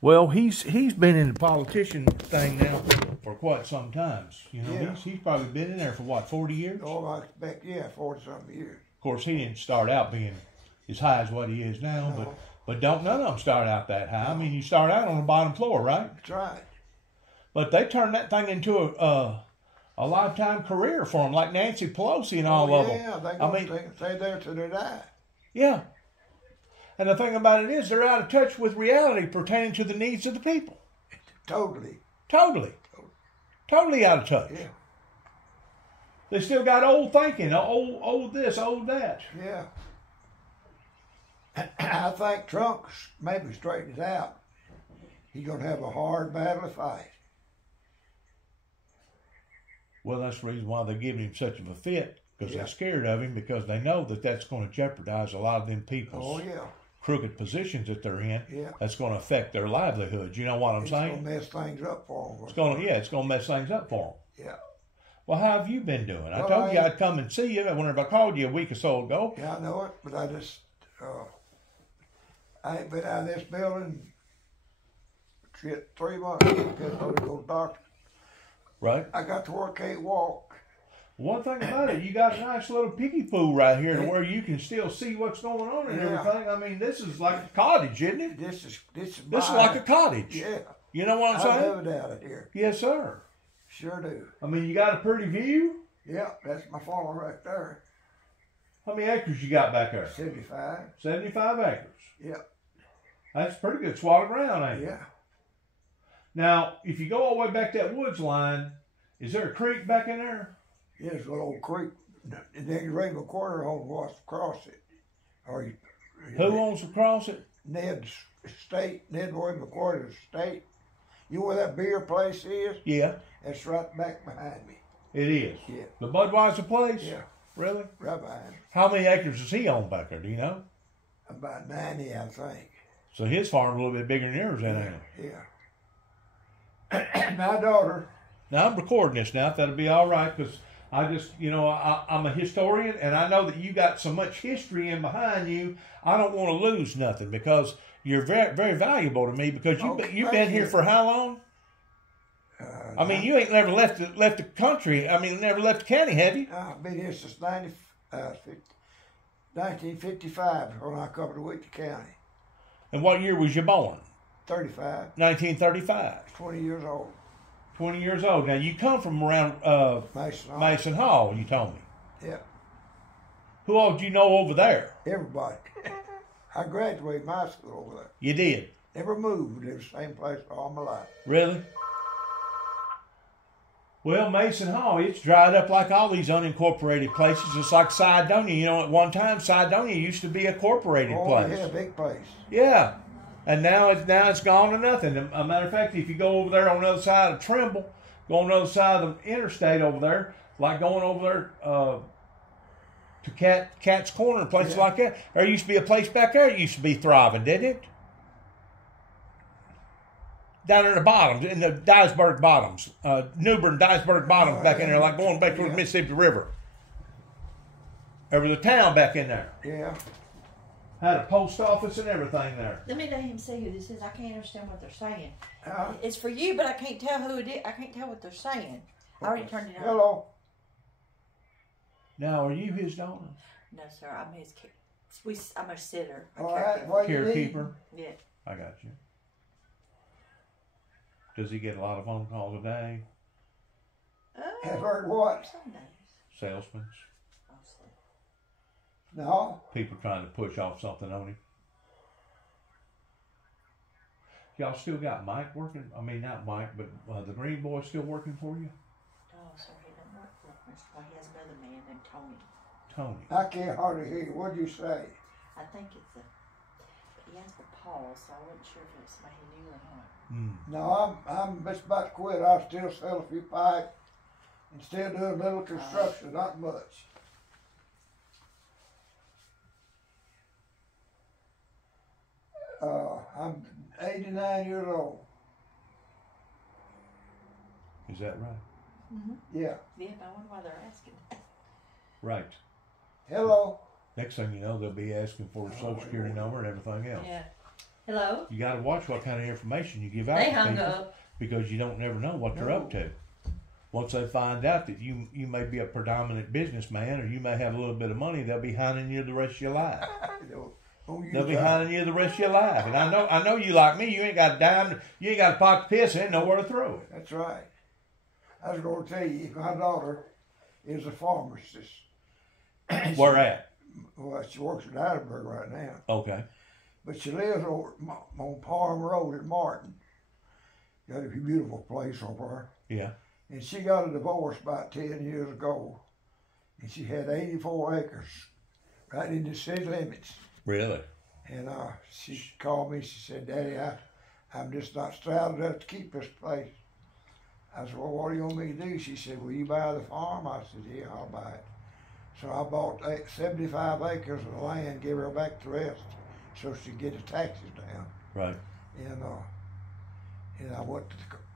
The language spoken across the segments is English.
Well, he's been in the politician thing now for quite some times. You know, Yeah. he's probably been in there for what, 40 years? Oh, I expect, 40-something years. Of course, he didn't start out being as high as what he is now, No. but don't none of them start out that high. I mean, you start out on the bottom floor, right? That's right. But they turned that thing into a lifetime career for them, like Nancy Pelosi and all of them. Yeah, they're I going mean, to stay there till they die. yeah. And the thing about it is, they're out of touch with reality pertaining to the needs of the people. Totally. Totally out of touch. Yeah. They still got old thinking, old this, old that. Yeah. I think Trump's maybe straightened it out. He's going to have a hard battle to fight. Well, that's the reason why they're giving him such of a fit, because Yeah. they're scared of him, because they know that that's going to jeopardize a lot of them people's Oh, yeah. crooked positions that they're in. Yeah. That's going to affect their livelihoods. You know what I'm It's saying? going to mess things up for them. It's going to mess things up for them. Yeah. Well, how have you been doing? I Well, told you I'd come and see you whenever I called you a week or so ago. Yeah, I know it, but I just, I ain't been out of this building shit 3 months. I couldn't go to the doctor. Right. I got to work, can't walk. One thing about it, you got a nice little piggy pool right here to where you can still see what's going on and Yeah. everything. I mean, this is like a cottage, isn't it? This is This is mine. like a cottage. Yeah. You know what I'm I saying? love it out of here. Yes, sir. Sure do. I mean, you got a pretty view. Yeah, that's my farm right there. How many acres you got back there? 75. 75 acres. Yeah. That's pretty good swat of ground, ain't it? Yeah. Now, if you go all the way back that woods line, is there a creek back in there? Yeah, there's a little old creek. And then you Rainbow Quarter home wants to cross it. Or you, Who owns to cross it? Ned's estate, Ned Rainbow Quarter's estate. You know where that beer place is? Yeah, It's right back behind me. it is. Yeah. The Budweiser place? Yeah, Really? right behind me. How many acres does he own back there? Do you know? About 90, I think. So his farm's a little bit bigger than yours, then, ain't it? Yeah. My daughter, Now, I'm recording this now, if that'll be all right, because I just, I'm a historian, and I know that you got so much history in behind you. I don't want to lose nothing, because you're very, very valuable to me, because you've been here for how long? I mean, you ain't never left the country. I mean, never left the county, have you? I've been here since 1955 when I covered Wichita County. And what year was you born? 35, 1935. 20 years old. 20 years old. Now, you come from around Mason Hall. Mason Hall, you told me. Yeah, Who all did you know over there? everybody. I graduated my school over there. You did? Never moved in the same place all my life. Really? Well, Mason Hall, it's dried up like all these unincorporated places. It's like Cydonia. You know, at one time, Cydonia used to be a corporated place. Yeah, big place. Yeah. And now it's gone to nothing. As a matter of fact, if you go over there on the other side of Trimble, go on the other side of the interstate over there, like going over there to Cat's Corner and places like that, there used to be a place back there that used to be thriving, didn't it? Down in the bottoms, in the Dyersburg bottoms, Newbern and Dyersburg bottoms back in there, like going back toward the Mississippi River. There was a town back in there. Yeah. Had a post office and everything there. Let me let him see who this is. I can't understand what they're saying. Uh, It's for you, but I can't tell who it is. I can't tell what they're saying. I already turned it on. hello. Now, are you his daughter? No, sir. I'm his kid. I'm a sitter. A All right. caregiver. What you need? Carekeeper? Yeah. I got you. Does he get a lot of phone calls a day? Have heard what? Some days. Salesmen? Mostly. No. People trying to push off something on him? Y'all still got Mike working? I mean, not Mike, but the Green Boy still working for you? No, sir. He doesn't work for us. Well, he has another man named Tony. Tony. I can't hardly hear you. What'd you say? I think it's he asked for Paul, so I wasn't sure if it was somebody he knew or not. No, I'm just about to quit. I still sell a few pipe and still doing a little construction, not much. I'm 89 years old. Is that right? Mm-hmm. Yeah. Yeah, I wonder why they're asking that. Right. Hello. Next thing you know, they'll be asking for a social security number and everything else. Yeah. Hello? You got to watch what kind of information you give out They to hung people up. because you don't never know what they're up to. Once they find out that you may be a predominant businessman or you may have a little bit of money, they'll be hounding you the rest of your life. They'll be hounding you the rest of your life. And I know you like me. You ain't got a dime. You ain't got a pocket to piss in. Nowhere to throw it. That's right. I was going to tell you, my daughter is a pharmacist. Where at? Well, she works in Heidelberg right now. Okay. But she lives over on Palm Road in Martin. Got a beautiful place over there. Yeah. And she got a divorce about 10 years ago. And she had 84 acres right in the city limits. Really? And she called me. She said, Daddy, I'm just not strapped enough to keep this place. I said, well, what do you want me to do? She said, will you buy the farm? I said, yeah, I'll buy it. So I bought 75 acres of land, gave her back the rest so she could get the taxes down. Right. And I went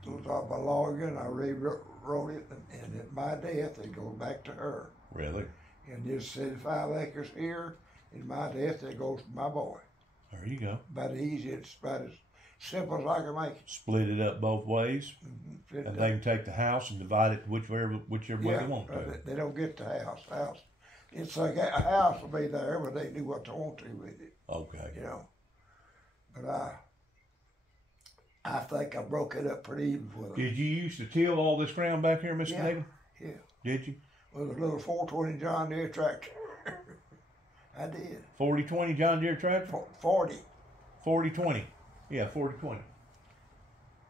to my lawyer and I rewrote it, and at my death it goes back to her. Really? And just 75 acres here, in my death it goes to my boy. There you go. About easy, it's about as simple as I can make it. Split it up both ways, and they can take the house and divide it whichever way they want to. They don't get the house. It's like a house will be there, but they do what they want to with it. Okay. You know. But I think I broke it up pretty even with them. Did you used to till all this ground back here, Mr. Nagle? Yeah. Did you? With a little 420 John Deere tractor. I did. 40-20 John Deere tractor? 40. 40-20. Yeah, 40-20.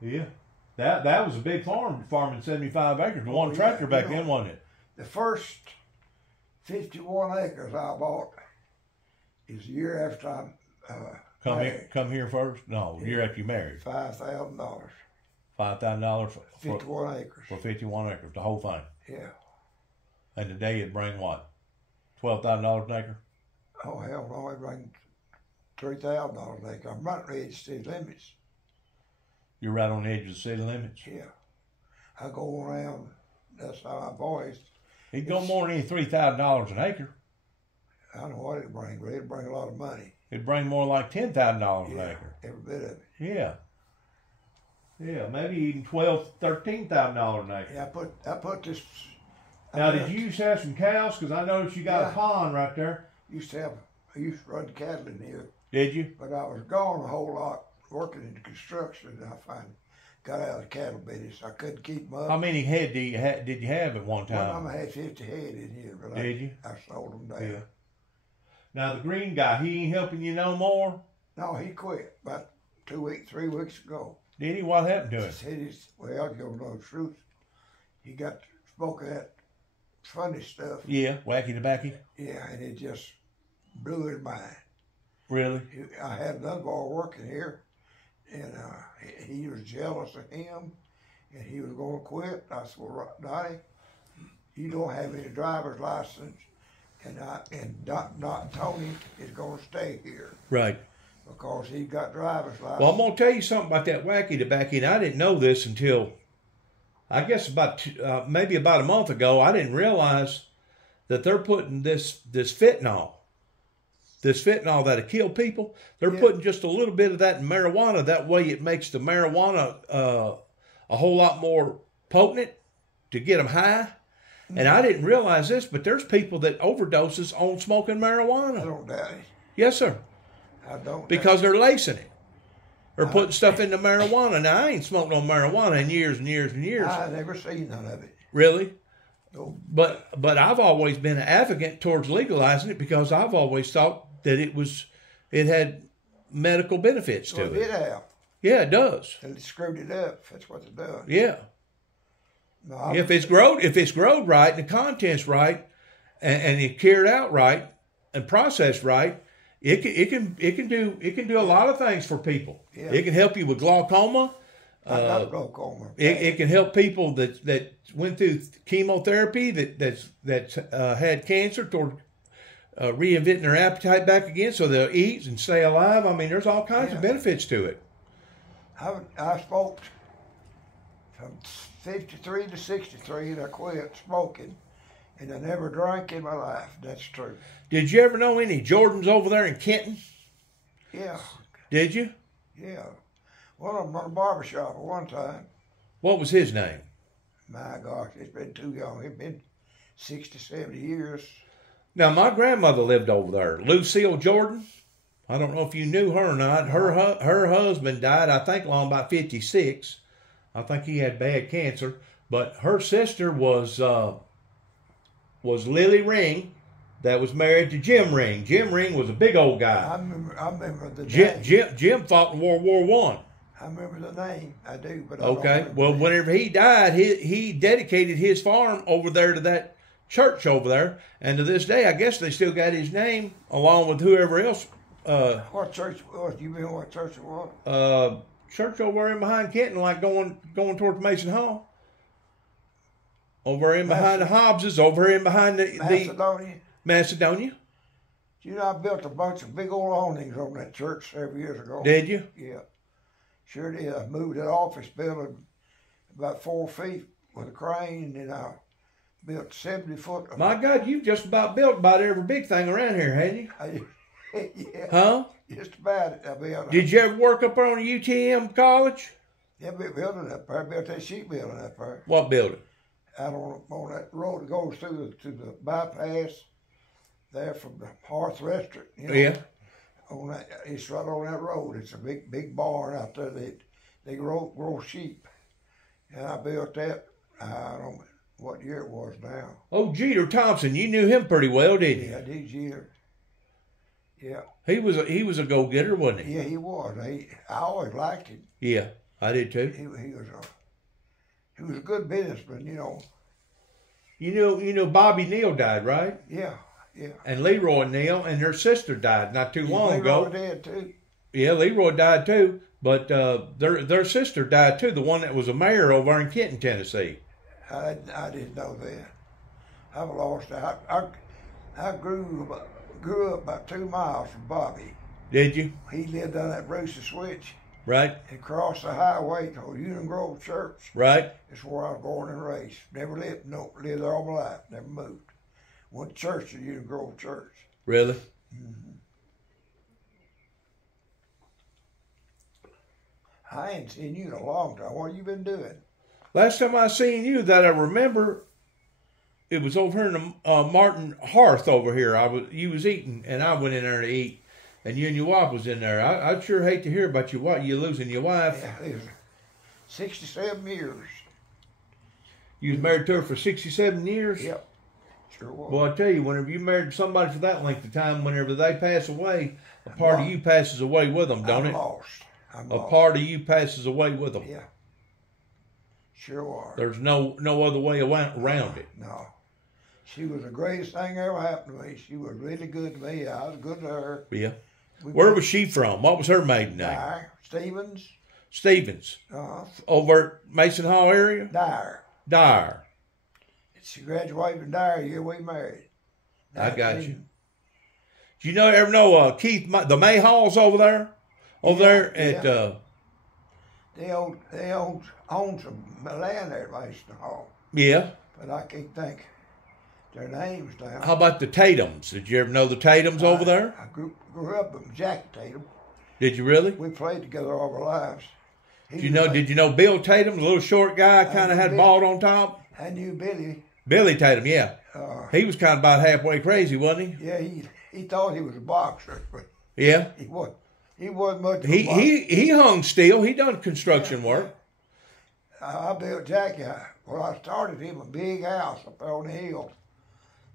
Yeah. That was a big farming 75 acres. One tractor back then, wasn't it? The first 51 acres I bought is a year after I Come here first? No, year after you married. $5,000. $5,000 for 51 acres. For 51 acres, the whole thing. Yeah. And today it'd bring what? $12,000 an acre? Oh, hell no, it bring $3,000 an acre. I'm right on the edge of city limits. You're right on the edge of the city limits? Yeah. I go around, that's how I voiced. It'd go more than $3,000 an acre. I don't know what it'd bring, but it'd bring a lot of money. It'd bring more like $10,000 an acre. Every bit of it. Yeah. Yeah, maybe even $13,000 an acre. Yeah, I put this. Now, did you used to have some cows? Because I noticed you got a pond right there. I used to run cattle in here. Did you? But I was gone a whole lot working in construction, and I finally got out of the cattle business. I couldn't keep them up. How many head did you have at one time? One time I had 50 head in here, but you? I sold them down. Yeah. Now, the green guy, he ain't helping you no more? No, he quit about 3 weeks ago. Did he? What happened to him? He said well, you know the truth. He got spoke of that funny stuff. Yeah, wacky tobacco. Yeah, and it just blew his mind. Really? I had another boy working here, and he was jealous of him, and he was going to quit. I said, well, Donnie, you don't have any driver's license, and Tony is going to stay here. Right. Because he got driver's license. Well, I'm going to tell you something about that wacky tobacco, and I didn't know this until, I guess maybe about a month ago. I didn't realize that they're putting this fentanyl that'll kill people. They're putting just a little bit of that in marijuana. That way it makes the marijuana a whole lot more potent to get them high. And I didn't realize this, but there's people that overdoses on smoking marijuana. I don't doubt it. Yes, sir. I don't. Because they're lacing it. Or putting stuff into marijuana. Now, I ain't smoked no marijuana in years and years and years. I never seen none of it. Really? No. But I've always been an advocate towards legalizing it because I've always thought that it had medical benefits to it. It did have. Yeah, it does. And they screwed it up. That's what they done. Yeah. No, If it's growed right and the content's right and it's carried out right and processed right, it can do a lot of things for people. Yeah. It can help you with glaucoma. I got glaucoma. It can help people that went through chemotherapy that's had cancer toward reinventing their appetite back again, so they'll eat and stay alive. I mean, there's all kinds of benefits to it. I smoked from 53 to 63, and I quit smoking, and I never drank in my life. That's true. Did you ever know any Jordans over there in Kenton? Yeah. Did you? Yeah. One of them run a barber shop at one time. What was his name? My gosh, it's been too long. It's been 60, 70 years. Now, my grandmother lived over there, Lucille Jordan. I don't know if you knew her or not. Her husband died, I think, along about 56. I think he had bad cancer. But her sister was Lily Ring, that was married to Jim Ring. Jim Ring was a big old guy. I remember the name. Jim fought in World War One. I remember the name. I do, but I Okay. don't remember Well, the name. whenever he died, he dedicated his farm over there to that church over there, and to this day, I guess they still got his name along with whoever else. What church was? You mean what church it was? Church over in behind Kenton, like going towards Mason Hall. Over in behind the Hobbses, over in behind the Macedonia. Macedonia. You know, I built a bunch of big old awnings on that church several years ago. Did you? Yeah. Sure did. I moved that office building about 4 feet with a crane, and I built 70 foot. My God, you've just about built about every big thing around here, hadn't you? Yeah. Huh? Just about it. I built. Did you ever work up there on UTM College? Yeah, built building up there. I built that sheep building up there. What building? Out on that road that goes through to the bypass there from the Hearth Restaurant. You know, Yeah. On that, it's right on that road. It's a big barn out there that they grow sheep, and I built that. I don't know what year it was now. Oh, Jeter Thompson, you knew him pretty well, didn't you? Yeah, I did year. Yeah. He was a go getter, wasn't he? Yeah, he was. I always liked him. Yeah, I did too. He was a good businessman, you know. You know Bobby Neal died, right? Yeah, yeah. And Leroy Neal and their sister died not too long ago. Leroy did too. Yeah, Leroy died too, but their sister died too. The one that was a mayor over in Kenton, Tennessee. I didn't know that. I've lost it. I grew up about 2 miles from Bobby. Did you? He lived down at Bruce's Switch. Right. And crossed the highway to Union Grove Church. Right. That's where I was born and raised. Never lived there all my life. Never moved. Went to church at Union Grove Church. Really? Mm-hmm. I ain't seen you in a long time. What have you been doing? Last time I seen you that I remember, it was over here in the Martin Hearth over here. You was eating, and I went in there to eat. And you and your wife was in there. I'd sure hate to hear about you losing your wife. Yeah, it was 67 years. You was married to her for 67 years? Yep, sure was. Well, I tell you, whenever you married somebody for that length of time, whenever they pass away, a part of you passes away with them, don't it? I'm a lost. part of you passes away with them. Yeah, sure was. There's no other way around it. No. She was the greatest thing ever happened to me. She was really good to me. I was good to her. Yeah. Where was she from? What was her maiden name? Dyer. Stevens. Over at Mason Hall area? Dyer. She graduated from Dyer the year we married. I got you. Do you ever know Keith, the May Halls over there? There at... They own some land there at Mason Hall. Yeah. But I can't think their names now. How about the Tatums? Did you ever know the Tatums over there? I grew up with Jack Tatum. Did you really? We played together all our lives. Did you know Bill Tatum, the little short guy, kind of had bald on top? I knew Billy. Billy Tatum, yeah. He was kind of about halfway crazy, wasn't he? Yeah, he thought he was a boxer, but yeah, he wasn't. He wasn't much of a boxer. He hung steel. He done construction work. I built Jackie. I started him a big house up there on the hill.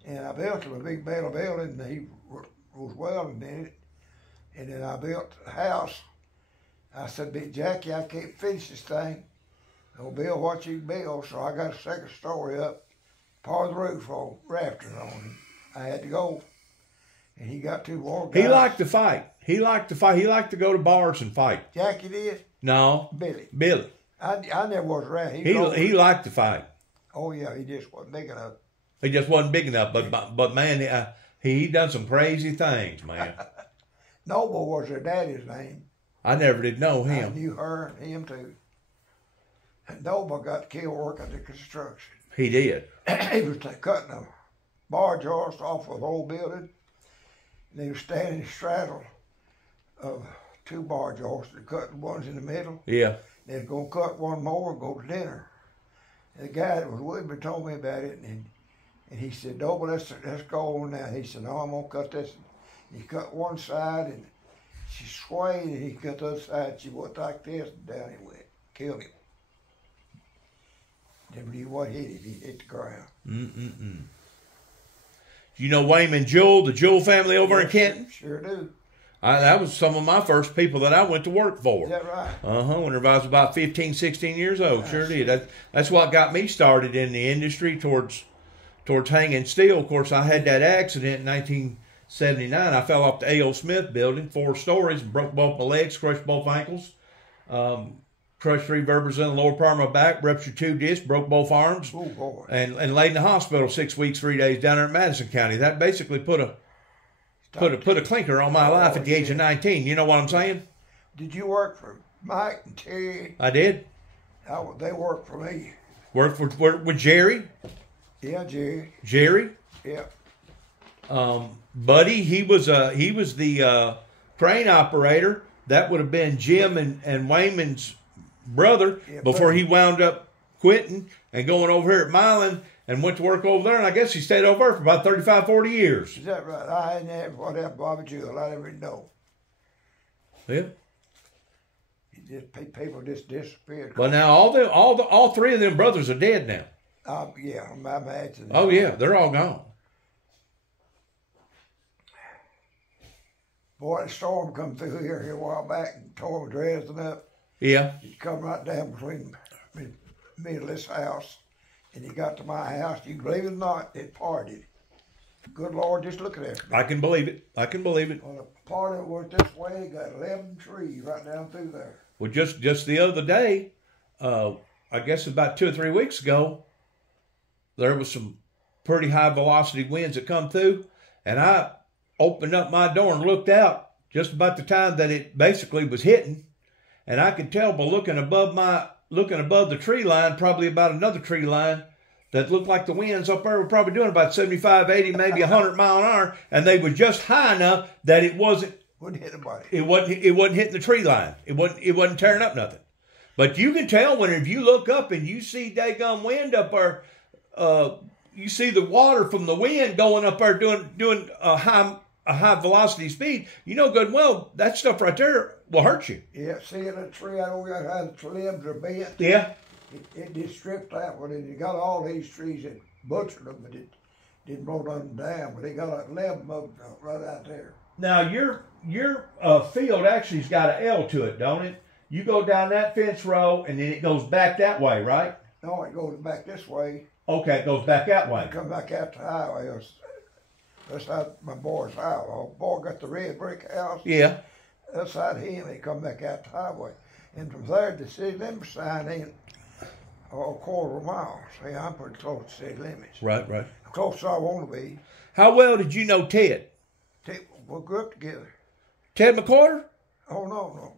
And I built him a big metal building, and he was welding in it. And then I built the house. I said, Big Jackie, I can't finish this thing. Oh, Bill, what you can build? So I got a second story up, part of the roof on rafters on him. I had to go. And he got 2 more guys. He liked to fight. He liked to go to bars and fight. Jackie did? No. Billy. I never was around. He liked to fight. Oh, yeah, he just wasn't big enough. He just wasn't big enough, but man, he done some crazy things, man. Noble was her daddy's name. I never did know him. I knew her and him too. And Noble got killed working the construction. He did. He was cutting a bar joist off of the whole building, and he was standing straddle of 2 bar joists. They cut the ones in the middle. Yeah. They're going to cut one more and go to dinner. And the guy that was with me told me about it, and he said, "No, but let's go on now." He said, "No, I'm gonna cut this." He cut one side, and she swayed, and he cut the other side. She went like this, and down he went, killed him. Never knew what hit him. He hit the ground. You know Wayman Jewell, the Jewell family over in Kenton? Sure do. That was some of my first people that I went to work for. Is that right? Whenever I was about 15, 16 years old. Sure did. That's what got me started in the industry towards hanging steel. Of course, I had that accident in 1979. I fell off the A.O. Smith building, 4 stories, broke both my legs, crushed both ankles, crushed 3 vertebrae in the lower part of my back, ruptured 2 discs, broke both arms, Oh, boy. and laid in the hospital 6 weeks, 3 days down there in Madison County. That basically put a clinker on my life at the age of 19. You know what I'm saying? Did you work for Mike and Terry? I did. They worked for me. Worked with Jerry. Yeah, Jerry. Jerry. Yeah. Buddy, he was the crane operator. That would have been Jim and Wayman's brother before he wound up quitting and going over here at Milan and went to work over there. And I guess he stayed over there for about 35, 40 years. Is that right? I ain't never what happened to Bobby Jewell. I never know. Yeah. People just disappeared. Well, now all 3 of them brothers are dead now. Yeah, I'm imagine. Oh yeah, they're all gone. Boy, the storm come through here a while back and tore Dresden up. Yeah. It come right down between me and this house, and he got to my house. You believe it or not, it parted. Good Lord, just look at that. I can believe it. Well, the part of it went this way, got 11 trees right down through there. Well, just the other day, I guess about 2 or 3 weeks ago, there was some pretty high velocity winds that come through, and I opened up my door and looked out just about the time that it basically was hitting, and I could tell by looking above the tree line, probably about another tree line, that looked like the winds up there were probably doing about 75, 80, maybe 100 mile an hour, and they were just high enough that it wouldn't hit anybody. It wasn't hitting the tree line. It wasn't tearing up nothing. But you can tell whenever you look up and you see daggum wind up there, you see the water from the wind going up there doing a high velocity speed. You know good and well that stuff right there will hurt you. Yeah, seeing a tree, I don't know how the limbs are bent. Yeah. It just stripped that one, and you got all these trees and butchered them, but it didn't blow them down. But they got 11 of them right out there. Now your field actually's got an L to it, don't it? You go down that fence row, and then it goes back that way, right? No, it goes back this way. Okay, it goes back that way. Come back out the highway. That's out my boy's house. My boy got the red brick house. Yeah. Outside him, he come back out the highway. And from there, the city limits sign in a quarter of a mile. See, I'm pretty close to city limits. Right. Close as I want to be. How well did you know Ted? We grew up together. Ted McCorder? Oh, no.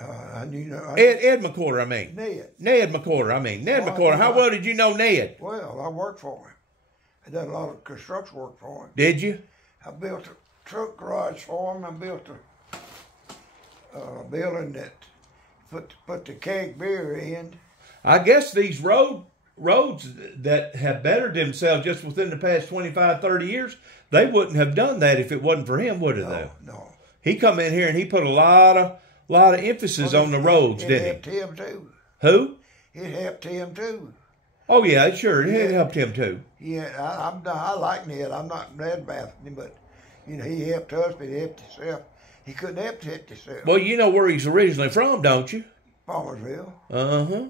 I knew Ed McCorder, I mean. Ned McCorder, I mean. Ned McCorder. How well did you know Ned? Well, I worked for him. I done a lot of construction work for him. Did you? I built a truck garage for him. I built a building that put the keg beer in. I guess these roads that have bettered themselves just within the past 25, 30 years, they wouldn't have done that if it wasn't for him, would it, though? No. He come in here and he put a lot of emphasis on the roads, didn't he? It helped him, too. Who? It helped him, too. Oh, yeah, sure. It helped him, too. Yeah, I like Ned. I'm not mad about him, but, he helped us, but he helped himself. He couldn't help himself. Well, you know where he's originally from, don't you? Palmersville. Uh-huh.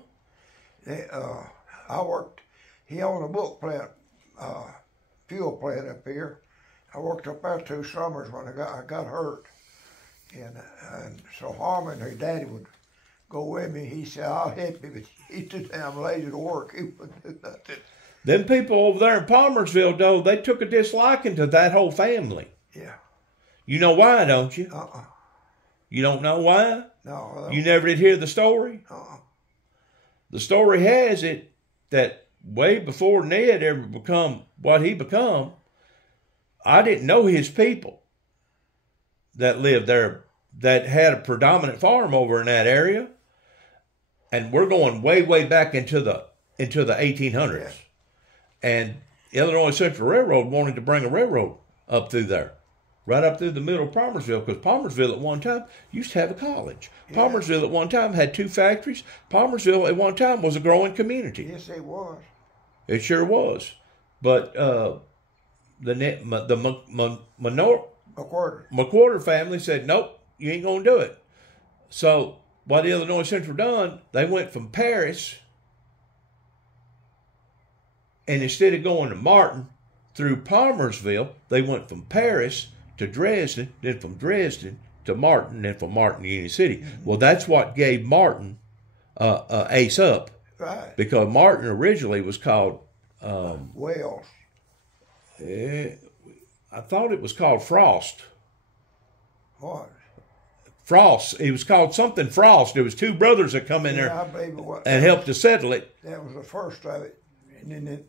He owned a book plant, fuel plant up here. I worked up there 2 summers when I got hurt. And so Harmon, her daddy, would go with me. He said, I'll help you, but he's too damn lazy to work. He wouldn't do nothing. Them people over there in Palmersville, though, they took a disliking to that whole family. Yeah. You know why, don't you? Uh-uh. You don't know why? No. You never did hear the story? Uh-uh. The story has it that way before Ned ever become what he become, I didn't know his people that lived there that had a predominant farm over in that area, and we're going way, way back into the 1800s. Yeah. And Illinois Central Railroad wanted to bring a railroad up through there, right up through the middle of Palmersville, because Palmersville at one time used to have a college. Yeah. Palmersville at one time had 2 factories. Palmersville at one time was a growing community. Yes, it was. It sure was. But McWhorter family said, nope, you ain't going to do it. So what Illinois Central done, they went from Paris, and instead of going to Martin through Palmersville, they went from Paris to Dresden, then from Dresden to Martin, then from Martin to Union City. Mm-hmm. Well, that's what gave Martin ace up. Right. Because Martin originally was called... Wales. I thought it was called Frost. What? Frost. It was called something Frost. There was 2 brothers that come in there I believe it was. and helped to settle it. That was the first of it. And then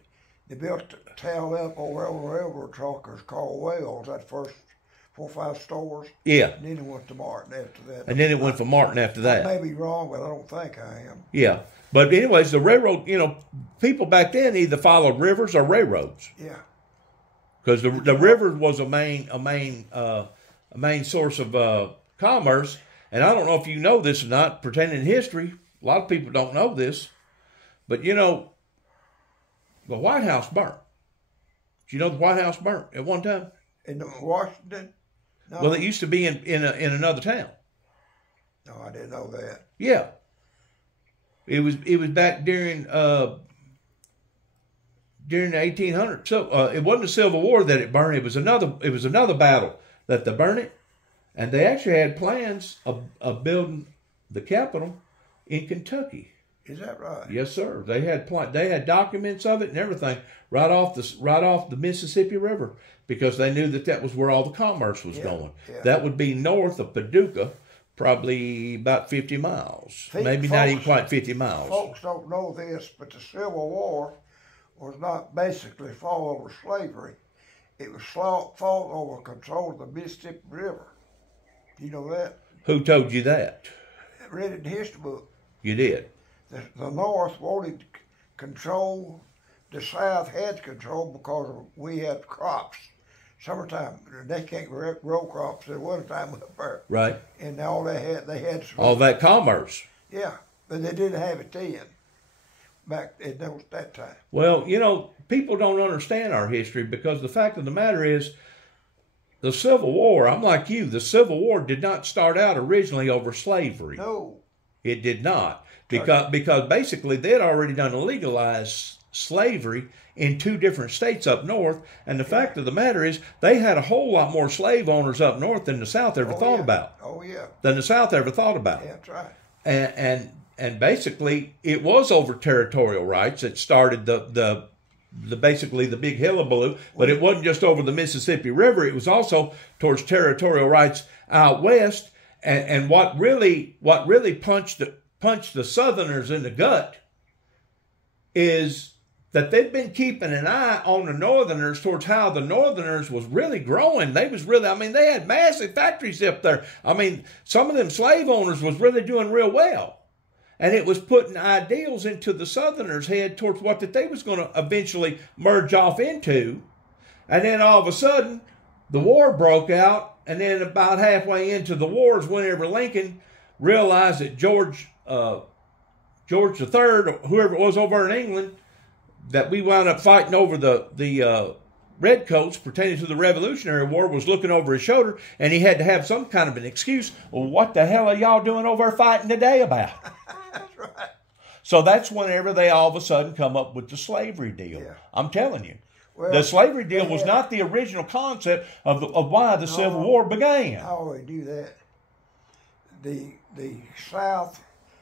they built the tail up over railroad truckers called Wales, that first 4 or 5 stores. Yeah. And then it went to Martin after that. And then it went from Martin after that. I may be wrong, but I don't think I am. Yeah. But anyways, the railroad, people back then either followed rivers or railroads. Yeah. Because the river was a main source of commerce. And I don't know if you know this or not, pertaining to history. A lot of people don't know this. But, the White House burnt. Did you know the White House burnt at one time? In Washington? No. Well, it used to be in another town. No, I didn't know that. Yeah. It was back during the 1800s. So it wasn't the Civil War that it burned. It was another battle that they burned it, and they actually had plans of building the Capitol in Kentucky. Is that right? Yes, sir. They had documents of it and everything right off the Mississippi River, because they knew that was where all the commerce was going. Yeah. That would be north of Paducah. Probably about 50 miles. Maybe not even quite 50 miles. Folks don't know this, but the Civil War was not basically fought over slavery. It was fought over control of the Mississippi River. You know that? Who told you that? I read it in the history book. You did? The North wanted control. The South had control because we had crops. Summertime, they can't grow crops at one time up there. Right. And all they had all that commerce. Yeah, but they didn't have it then, back in that time. Well, people don't understand our history, because the fact of the matter is, the Civil War, I'm like you, the Civil War did not start out originally over slavery. No. It did not. Because basically they had already done legalized slavery in 2 different states up north, and the fact of the matter is they had a whole lot more slave owners up north than the South ever thought about. Oh yeah. Than the South ever thought about. Yeah, that's right. And basically it was over territorial rights that started basically the big hullabaloo, but it wasn't just over the Mississippi River, it was also towards territorial rights out west, and what really punched the Southerners in the gut is that they'd been keeping an eye on the Northerners towards how the Northerners was really growing. They had massive factories up there. Some of them slave owners was really doing real well. And it was putting ideals into the Southerners' head towards what that they was going to eventually merge off into. And then all of a sudden, the war broke out. And then about halfway into the wars, whenever Lincoln realized that George III, or whoever it was over in England, that we wound up fighting over the redcoats pertaining to the Revolutionary War, was looking over his shoulder, and he had to have some kind of an excuse. Well, what the hell are y'all doing over there fighting today about? That's right. So that's whenever they all of a sudden come up with the slavery deal. Yeah. I'm telling you. Well, the slavery deal was not the original concept of why the Civil War began. I always do that. The South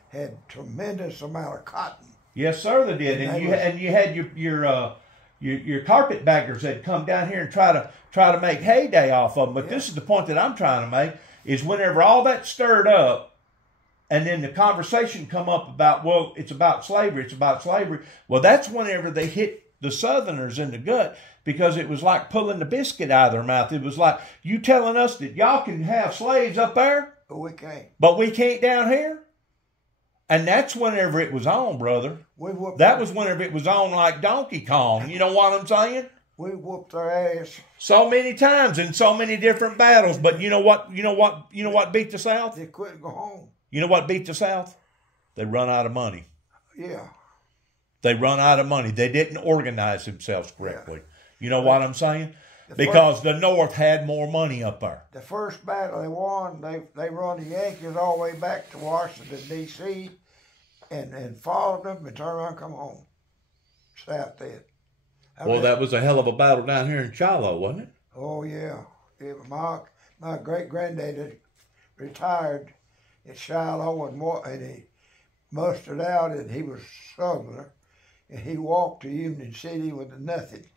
had tremendous amount of cotton. Yes, sir, they did. And you had your carpetbaggers that come down here and try to make heyday off of them. But this is the point that I'm trying to make, is whenever all that stirred up, and then the conversation come up about, well, it's about slavery. Well, that's whenever they hit the Southerners in the gut, because it was like pulling the biscuit out of their mouth. It was like, you telling us that y'all can have slaves up there? But we can't. But we can't down here. And that's whenever it was on, brother. We whooped That was whenever it was on like Donkey Kong. You know what I'm saying? We whooped their ass. So many times in so many different battles. But you know what? You know what beat the South? They couldn't go home. You know what beat the South? They run out of money. Yeah. They run out of money. They didn't organize themselves correctly. Yeah. You know what I'm saying? Because the North had more money up there. The first battle they won, they run the Yankees all the way back to Washington, D.C., and followed them and turned around and come home. South then. Well, that was a hell of a battle down here in Shiloh, wasn't it? Oh, yeah. My great-granddaddy retired at Shiloh, and he mustered out, and he was Southerner, and he walked to Union City with nothing.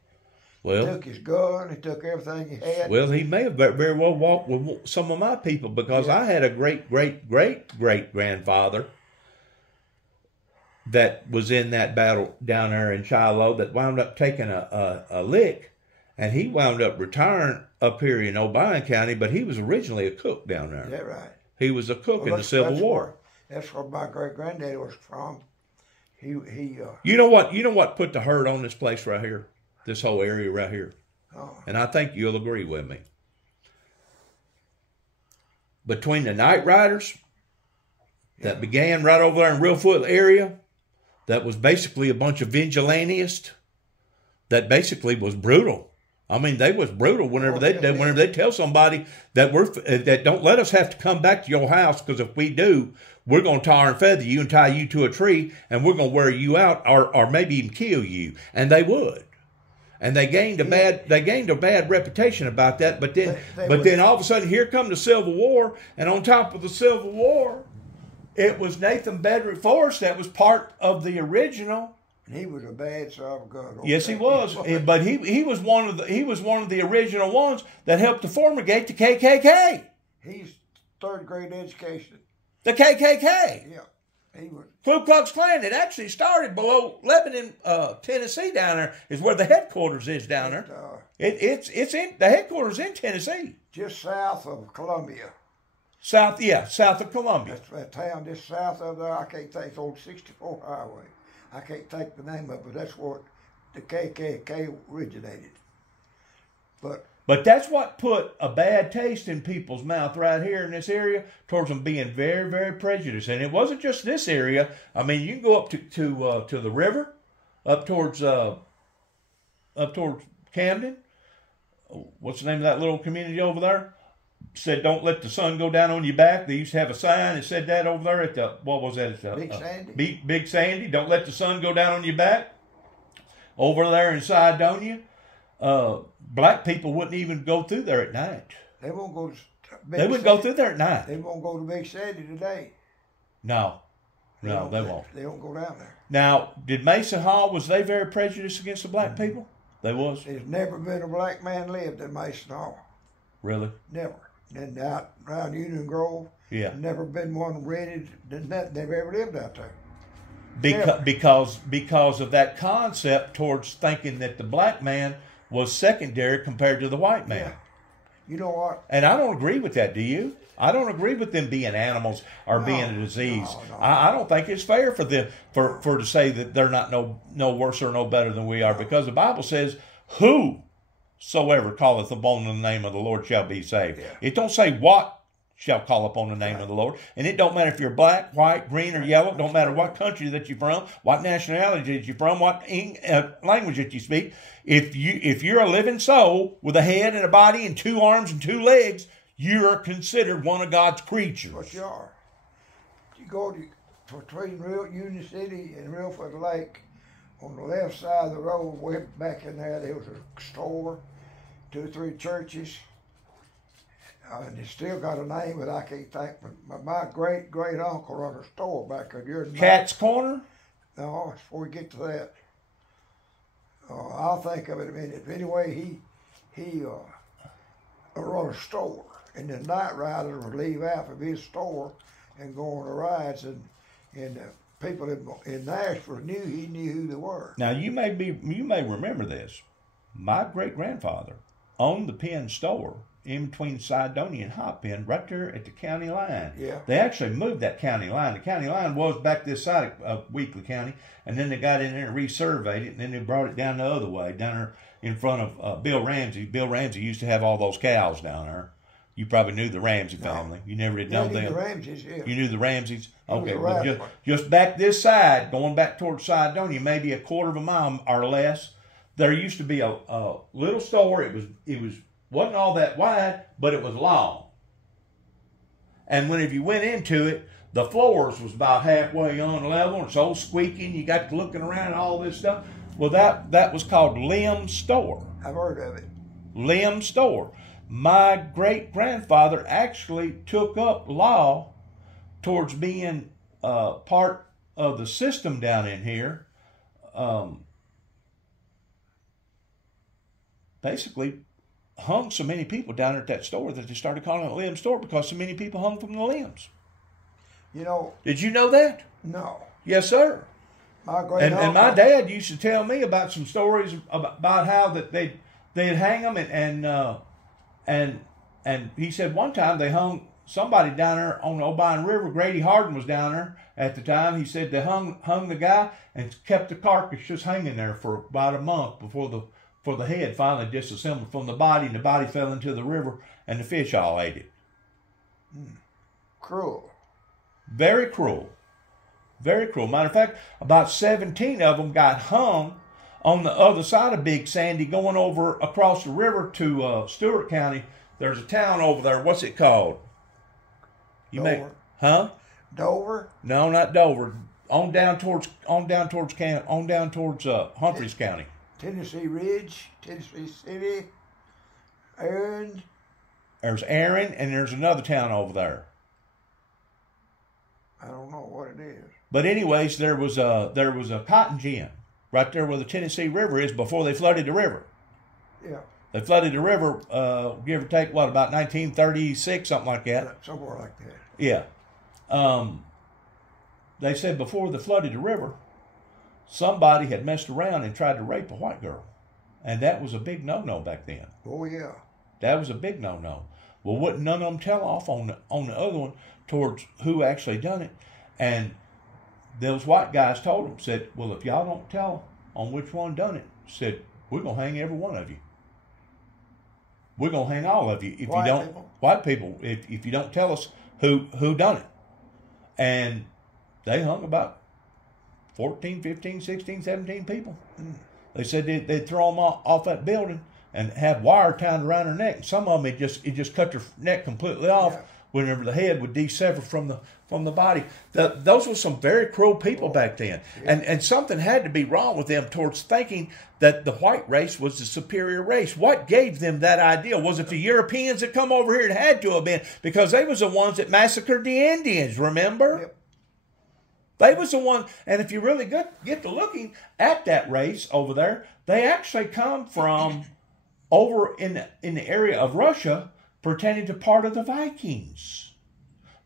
Well, He took his gun, he took everything he had. well, he may have very well walked with some of my people, because I had a great-great-great-great-grandfather that was in that battle down there in Shiloh that wound up taking a lick, and he wound up retiring up here in Obion County, but he was originally a cook down there. Is that right? He was a cook in the Civil War. That's where my great-granddaddy was from. He You know what put the hurt on this place right here? This whole area right here. oh, And I think you'll agree with me. Between the Night Riders that began right over there in Reelfoot area, that was basically a bunch of vigilantists, that basically was brutal. I mean, they was brutal whenever they tell somebody that that don't let us have to come back to your house, because if we do, we're going to tar and feather you and tie you to a tree, and we're going to wear you out, or maybe even kill you. And they would. And they gained a bad reputation about that. But then all of a sudden, here come the Civil War, and on top of the Civil War, it was Nathan Bedford Forrest that was part of the original. he was a bad son of a gun. Yes, he was. But he was one of the original ones that helped to formulate the KKK. He's third grade education. The KKK. Yeah, he was. Ku Klux Klan. It actually started below Lebanon, Tennessee. Down there is where the headquarters is. Down there, it's in the headquarters in Tennessee, Just south of Columbia. south of Columbia. That's that town just south of there. I can't think. It's old 64 highway. I can't think the name of it, but that's where the KKK originated. But that's what put a bad taste in people's mouth right here in this area towards them being very, very prejudiced. And it wasn't just this area. I mean, you can go up to the river, up towards Camden. What's the name of that little community over there? Said, "Don't let the sun go down on your back." They used to have a sign that said that over there at the, what was that? Big Sandy. Big Sandy. Don't let the sun go down on your back. Over there in Sidonia, black people wouldn't even go through there at night. They won't go to Big They wouldn't Sandy. go through there at night. They won't go to Big Sandy today. No, they won't. They don't go down there. Now, did Mason Hall, was they very prejudiced against the black people? They was? There's never been a black man lived in Mason Hall. Really? Never. And out around Union Grove, Yeah. never been one rented. They've ever lived out there. Because of that concept towards thinking that the black man was secondary compared to the white man. Yeah. You know what? And I don't agree with that, do you? I don't agree with them being animals or being a disease. No. I don't think it's fair for them for to say that they're not no worse or no better than we are, because the Bible says, "Whosoever calleth upon the name of the Lord shall be saved." Yeah. It don't say what shall call upon the name of the Lord. And it don't matter if you're black, white, green, or yellow. It don't matter what country that you're from, what nationality that you're from, what language that you speak. If you're a living soul with a head and a body and 2 arms and 2 legs, you are considered one of God's creatures. What you are. You go between Union City and Reelfoot Lake, on the left side of the road, way back in there was a store, 2 or 3 churches. And it still got a name, but I can't think. My great uncle run a store back there. Cat's Corner? No, before we get to that, I'll think of it in a minute. Anyway, he run a store, and the Night Riders would leave out of his store and go on the rides, and people in Nashville knew who they were. Now you may remember this. My great grandfather owned the Penn store in between Cydonia and Hopin, right there at the county line. Yeah. They actually moved that county line. The county line was back this side of Weakley County, and then they got in there and resurveyed it, and then they brought it down the other way, down there in front of Bill Ramsey. Bill Ramsey used to have all those cows down there. You probably knew the Ramsey family. You never did know them. The Ramses, yeah. You knew the Ramseys? Okay, was a well, just back this side, going back towards Cydonia, maybe a quarter of a mile or less, there used to be a little store. It wasn't all that wide, but it was long. And whenever you went into it, the floors was about halfway on level. It's all squeaky, and you got to looking around and all this stuff. Well, that was called Lim's Store. I've heard of it. Lim's Store. My great-grandfather actually took up law towards being part of the system down in here. Basically hung so many people down at that store that they started calling it Lim's Store because so many people hung from the limbs. You know. Did you know that? No. Yes, sir. And my dad used to tell me about some stories about how that they'd hang them and he said one time they hung somebody down there on the Obion River. Grady Hardin was down there at the time. He said they hung the guy and kept the carcass just hanging there for about a month before the head finally disassembled from the body, and the body fell into the river and the fish all ate it. Cruel. Very cruel. Very cruel. Matter of fact, about 17 of them got hung on the other side of Big Sandy going over across the river to Stewart County. There's a town over there. What's it called? Dover. Huh? Dover? No, not Dover. On down towards Humphreys County. Tennessee Ridge, Tennessee City, Aaron. There's Aaron, and there's another town over there. I don't know what it is. But anyways, there was a cotton gin right there where the Tennessee River is before they flooded the river. Yeah. They flooded the river, give or take, about 1936, something like that. Somewhere like that. Yeah. They said before they flooded the river, somebody had messed around and tried to rape a white girl. And that was a big no-no back then. Oh, yeah. That was a big no-no. Well, wouldn't none of them tell off on the other one towards who actually done it? And those white guys told them, said, well, if y'all don't tell on which one done it, said, we're going to hang every one of you. We're going to hang all of you if white you don't. People. White people, if you don't tell us who done it. And they hung about 14, 15, 16, 17 people. They said they'd throw them off that building and have wire tied around their neck. And some of them, it just cut their neck completely off whenever the head would desever from the body. Those were some very cruel people back then. Yeah. And something had to be wrong with them towards thinking that the white race was the superior race. What gave them that idea? Was it the Europeans that come over here? It had to have been, because they was the ones that massacred the Indians, remember? Yep. They was the one, and if you really get to looking at that race over there, they actually come from over in the area of Russia, pertaining to part of the Vikings.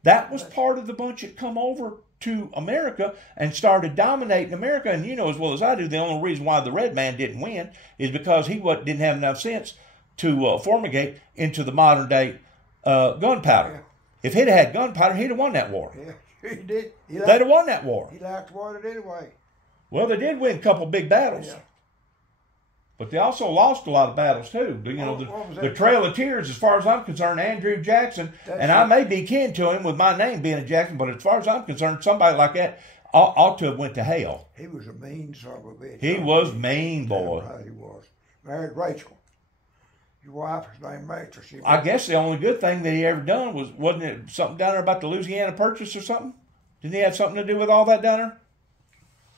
That was part of the bunch that come over to America and started dominating America. And you know as well as I do, the only reason why the red man didn't win is because he didn't have enough sense to formulate into the modern day gunpowder. Yeah. If he'd had gunpowder, he'd have won that war. Yeah. He did. They'd have won that war. He liked to win it anyway. Well, they did win a couple big battles. Yeah. But they also lost a lot of battles, too. You know, the Trail of Tears, as far as I'm concerned, Andrew Jackson, I may be kin to him with my name being a Jackson, but as far as I'm concerned, somebody like that ought to have went to hell. He was a mean son of a bitch. He was mean, boy. Right, he was. Married Rachel. Your wife was named Rachel. I guess the only good thing that he ever done wasn't it something down there about the Louisiana Purchase or something? Didn't he have something to do with all that down there?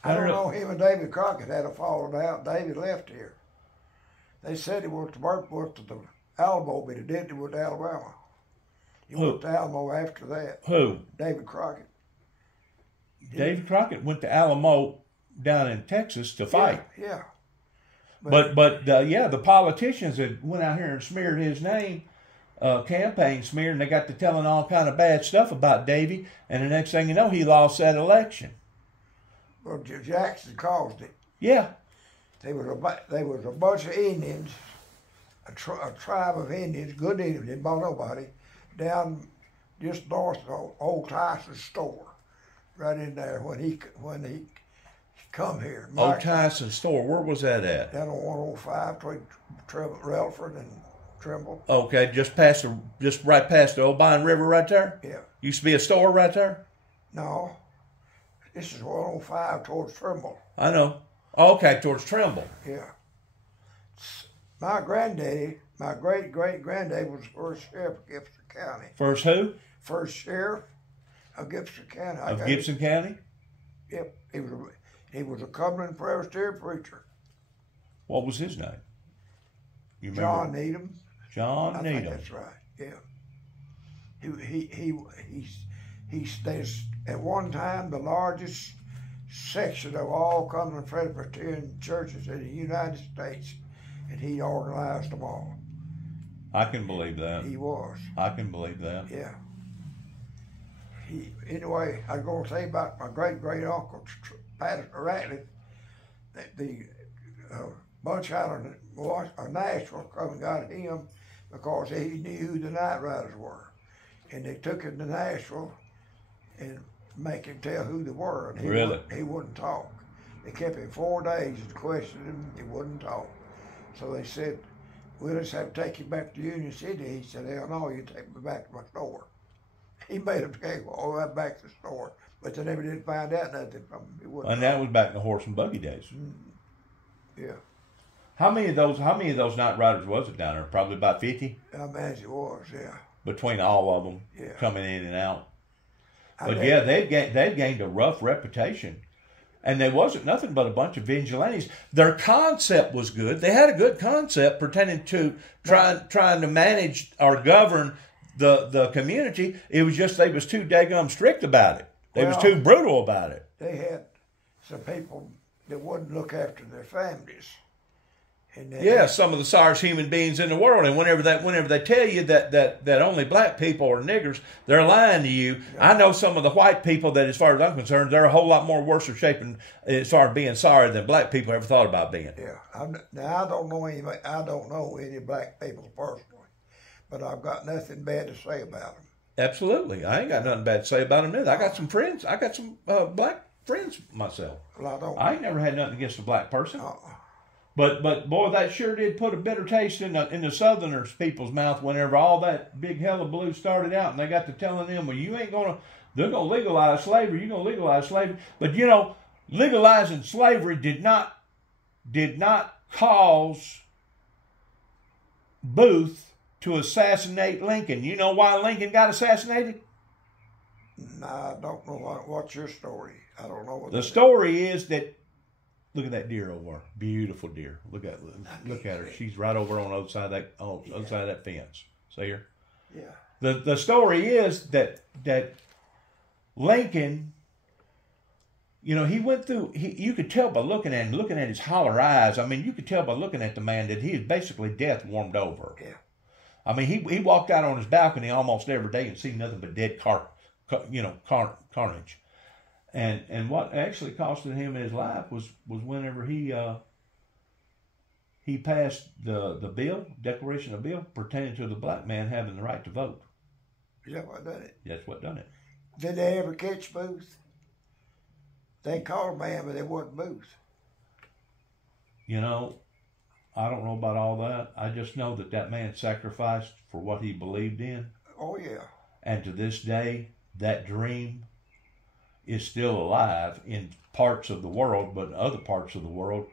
I don't know. Him and David Crockett had a falling out. David left here. They said he went to the Alamo, but he didn't. He went to Alabama. He went to Alamo after that. Who? David Crockett. David Crockett went to Alamo down in Texas to fight. Yeah. But the politicians that went out here and smeared his name, campaign smeared, and they got to telling all kind of bad stuff about Davy, and the next thing you know, he lost that election. Well, Jackson caused it. Yeah. There was a bunch of Indians a tribe of Indians, good Indians, didn't bother nobody, down just north of old Tyson's store, right in there when he come here. Old Tyson store, where was that at? Down on 105 between Relford and Trimble. Okay, just right past the Obion River right there? Yeah. Used to be a store right there? No, this is 105 towards Trimble. I know. Okay, towards Trimble. Yeah. My granddaddy, my great-great-granddaddy was the first sheriff of Gibson County. First who? First sheriff of Gibson County. Of Gibson County? Yep. He was a Cumberland Presbyterian preacher. What was his name? You remember? John Needham. John I Needham. think that's right. Yeah. He stays at one time the largest section of all Cumberland Presbyterian churches in the United States, and he organized them all. I can believe that. He was. I can believe that. Yeah. Anyway, I was going to say about my great uncle Patterson Ratliff. The bunch out of Nashville come and got him because he knew who the Night Riders were, and they took him to Nashville and make him tell who they were. And he wouldn't talk. They kept him 4 days and questioned him. He wouldn't talk. So they said, "We'll just have to take you back to Union City." He said, "Hell no, you take me back to my store." He made him take all the way back to the store, but they never did find out nothing from him. And that was back in the horse and buggy days. Yeah. How many of those Night Riders was it down there? Probably about 50? I imagine it was, yeah. Between all of them, Yeah. coming in and out. But yeah, they'd gained a rough reputation. And they wasn't nothing but a bunch of vigilantes. Their concept was good. They had a good concept pertaining to trying to manage or govern the community. It was just they was too daggum strict about it. They was too brutal about it. They had some people that wouldn't look after their families. And yeah, some of the sorriest human beings in the world. And whenever they tell you that only black people are niggers, they're lying to you. Yeah. I know some of the white people that, as far as I'm concerned, they're a whole lot more worse shape as far as being sorry than black people ever thought about being. Yeah, now I don't know any black people personally, but I've got nothing bad to say about them. Absolutely, I ain't got nothing bad to say about them either. I got some friends. I got some black friends myself. Well, I ain't never had nothing against a black person. But boy, that sure did put a bitter taste in the Southerners people's mouth whenever all that big hullabaloo started out, and they got to telling them, well, they're gonna legalize slavery. You're gonna legalize slavery. But legalizing slavery did not cause Booth to assassinate Lincoln. You know why Lincoln got assassinated? No, I don't know. What's your story? I don't know. The story is that. Look at that deer over there. Beautiful deer. Look at her. She's right over on the other side of that fence. See her? Yeah. The story is that Lincoln, he went through. You could tell by looking at his holler eyes. I mean, you could tell by looking at the man that he is basically death warmed over. Yeah. I mean, he walked out on his balcony almost every day and seen nothing but dead carnage. And what actually costed him his life was whenever he passed the bill, Declaration of Bill, pertaining to the black man having the right to vote. Is that what done it? That's what done it. Did they ever catch Booth? They called a man, but they wasn't Booth. I don't know about all that. I just know that man sacrificed for what he believed in. Oh, yeah. And to this day, that dream is still alive in parts of the world, but in other parts of the world,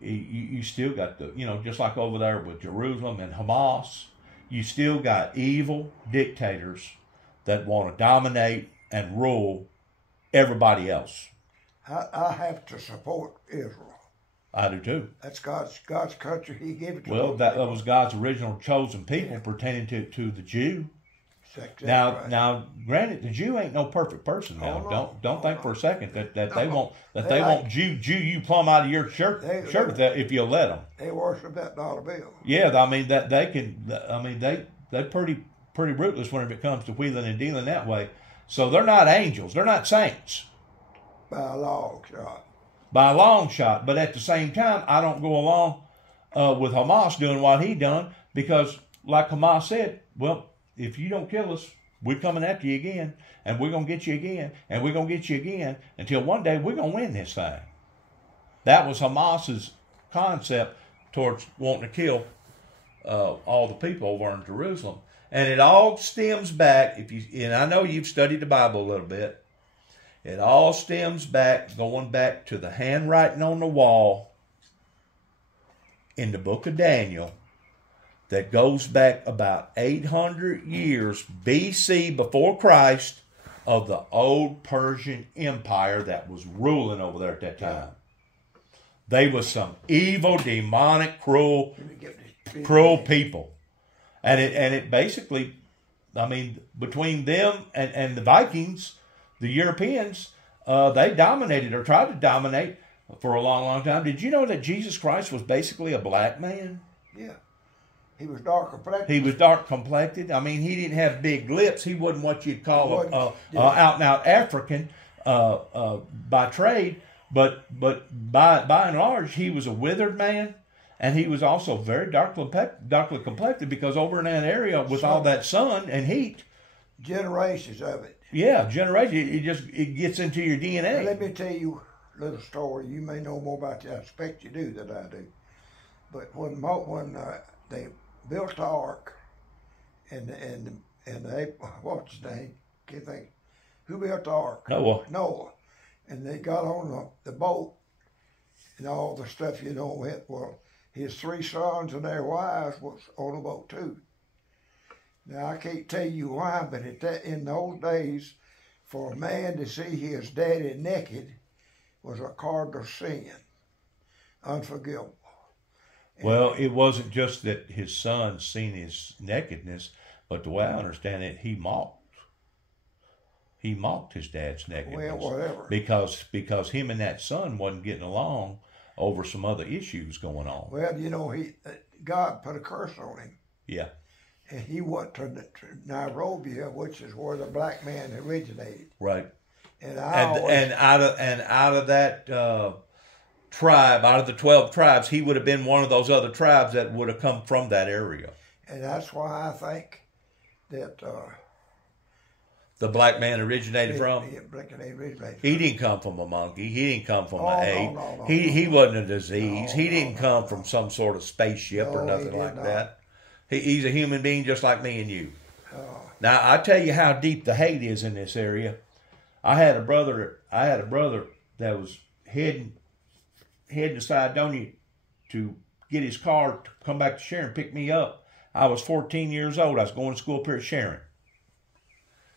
you still got just like over there with Jerusalem and Hamas, you still got evil dictators that want to dominate and rule everybody else. I have to support Israel. I do too. That's God's country. He gave it to Well, that was God's original chosen people pertaining to the Jew. Exactly Now, granted, the Jew ain't no perfect person. Now, don't think for a second that they won't Jew you plumb out of your shirt if you'll let them. They worship that dollar bill. Yeah, I mean that they can. I mean they pretty ruthless whenever it comes to wheeling and dealing that way. So they're not angels. They're not saints. By a long shot. By a long shot. But at the same time, I don't go along with Hamas doing what he done, Because, like Hamas said, well, if you don't kill us, we're coming after you again, and we're going to get you again, and we're going to get you again, until one day we're going to win this thing. That was Hamas's concept towards wanting to kill all the people over in Jerusalem. And it all stems back, and I know you've studied the Bible a little bit, it all stems back, going back to the handwriting on the wall in the book of Daniel that goes back about 800 years BC before Christ of the old Persian Empire that was ruling over there at that time. They was some evil, demonic, cruel people. And it basically, I mean, between them and the Vikings, the Europeans, they dominated or tried to dominate for a long, long time. Did you know that Jesus Christ was basically a black man? Yeah. He was dark complected. He was dark complected. I mean, he didn't have big lips. He wasn't what you'd call out and out African by trade. But by and large, he was a withered man. And he was also very darkly complected because over in that area with all that sun and heat. Generations of it. Yeah, generations. It gets into your DNA. Now, let me tell you a little story. You may know more about that. I expect you do than I do. But when they built the ark, and they, what's his name? Can't think. Who built the ark? Noah. And they got on the boat and all the stuff with. Well, his 3 sons and their wives was on the boat too. Now I can't tell you why, but in those days, for a man to see his daddy naked was a cardinal sin, unforgivable. Well, it wasn't just that his son seen his nakedness, but the way I understand it, he mocked. He mocked his dad's nakedness. Well, whatever. Because him and that son wasn't getting along over some other issues going on. Well, God put a curse on him. Yeah. And he went to Nairobi, which is where the black man originated. Right. And out of that tribe, out of the 12 tribes, he would have been one of those other tribes that would have come from that area. And that's why I think that the black man originated from. He didn't come from a monkey. He didn't come from an ape. No, he wasn't a disease. He didn't come from no. some sort of spaceship or nothing like that. He's a human being just like me and you. Now I tell you how deep the hate is in this area. I had a brother that was heading to Sidonia to get his car to come back to Sharon, pick me up. I was 14 years old. I was going to school up here at Sharon.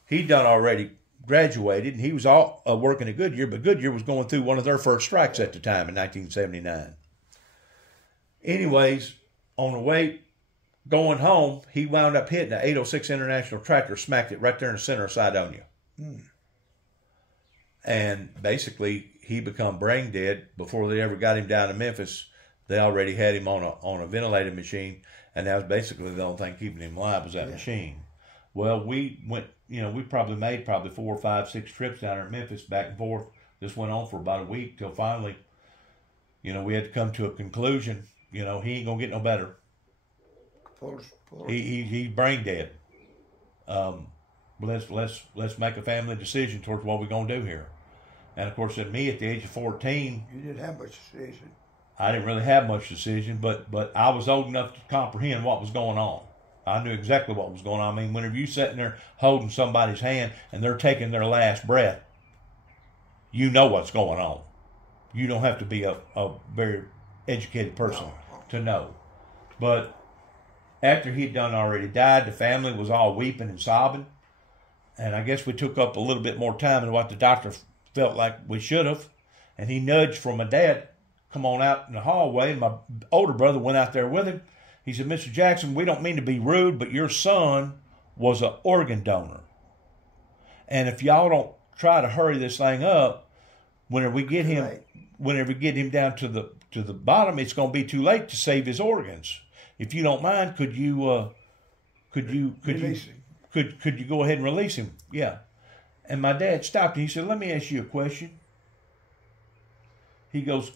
He'd done already graduated, and he was all working at Goodyear, but Goodyear was going through one of their first strikes at the time in 1979. Anyways, on the way going home, he wound up hitting an 806 International tractor, smacked it right there in the center of Sidonia. And basically, he become brain dead. Before they ever got him down to Memphis, they already had him on a ventilated machine, and that was basically the only thing keeping him alive was that machine. Well, we went, we probably made 4, 5, 6 trips down there in Memphis, back and forth. This went on for about a week till finally, we had to come to a conclusion. He ain't gonna get no better. He's brain dead. Let's make a family decision towards what we're gonna do here. And of course, at me at the age of 14, you didn't have much decision. I didn't really have much decision, but I was old enough to comprehend what was going on. I knew exactly what was going on. I mean, whenever you're sitting there holding somebody's hand and they're taking their last breath, you know what's going on. You don't have to be a very educated person to know. But after he'd done already died, the family was all weeping and sobbing. And I guess we took up a little bit more time than what the doctor felt like we should have. And he nudged for my dad, come on out in the hallway. And my older brother went out there with him. He said, Mr. Jackson, we don't mean to be rude, but your son was an organ donor. And if y'all don't try to hurry this thing up, whenever we get him down to the bottom, it's going to be too late to save his organs. If you don't mind, could you go ahead and release him? Yeah. And my dad stopped and he said, let me ask you a question. He goes,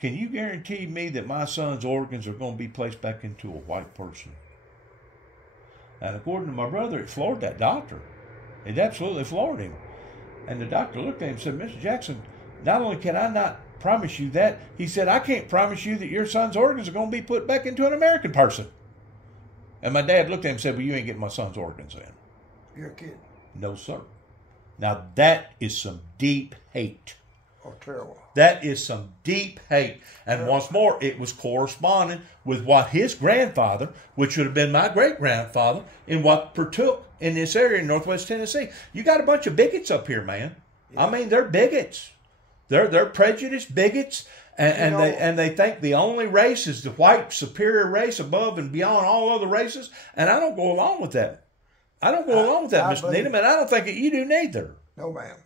can you guarantee me that my son's organs are going to be placed back into a white person? And according to my brother, it floored that doctor. It absolutely floored him. And the doctor looked at him and said, Mr. Jackson, not only can I not promise you that, he said, I can't promise you that your son's organs are going to be put back into an American person. And my dad looked at him and said, well, you ain't getting my son's organs in. You're kidding. No, sir. Now, that is some deep hate. Oh, terrible. That is some deep hate. And once more, it was corresponding with what his grandfather, which would have been my great-grandfather, in what partook in this area in Northwest Tennessee. You got a bunch of bigots up here, man. Yeah. I mean, they're bigots. They're prejudiced bigots, and they think the only race is the white superior race above and beyond all other races. And I don't go along with that. I don't go along with that, Mr. Needham, and I don't think that you do neither. No, ma'am.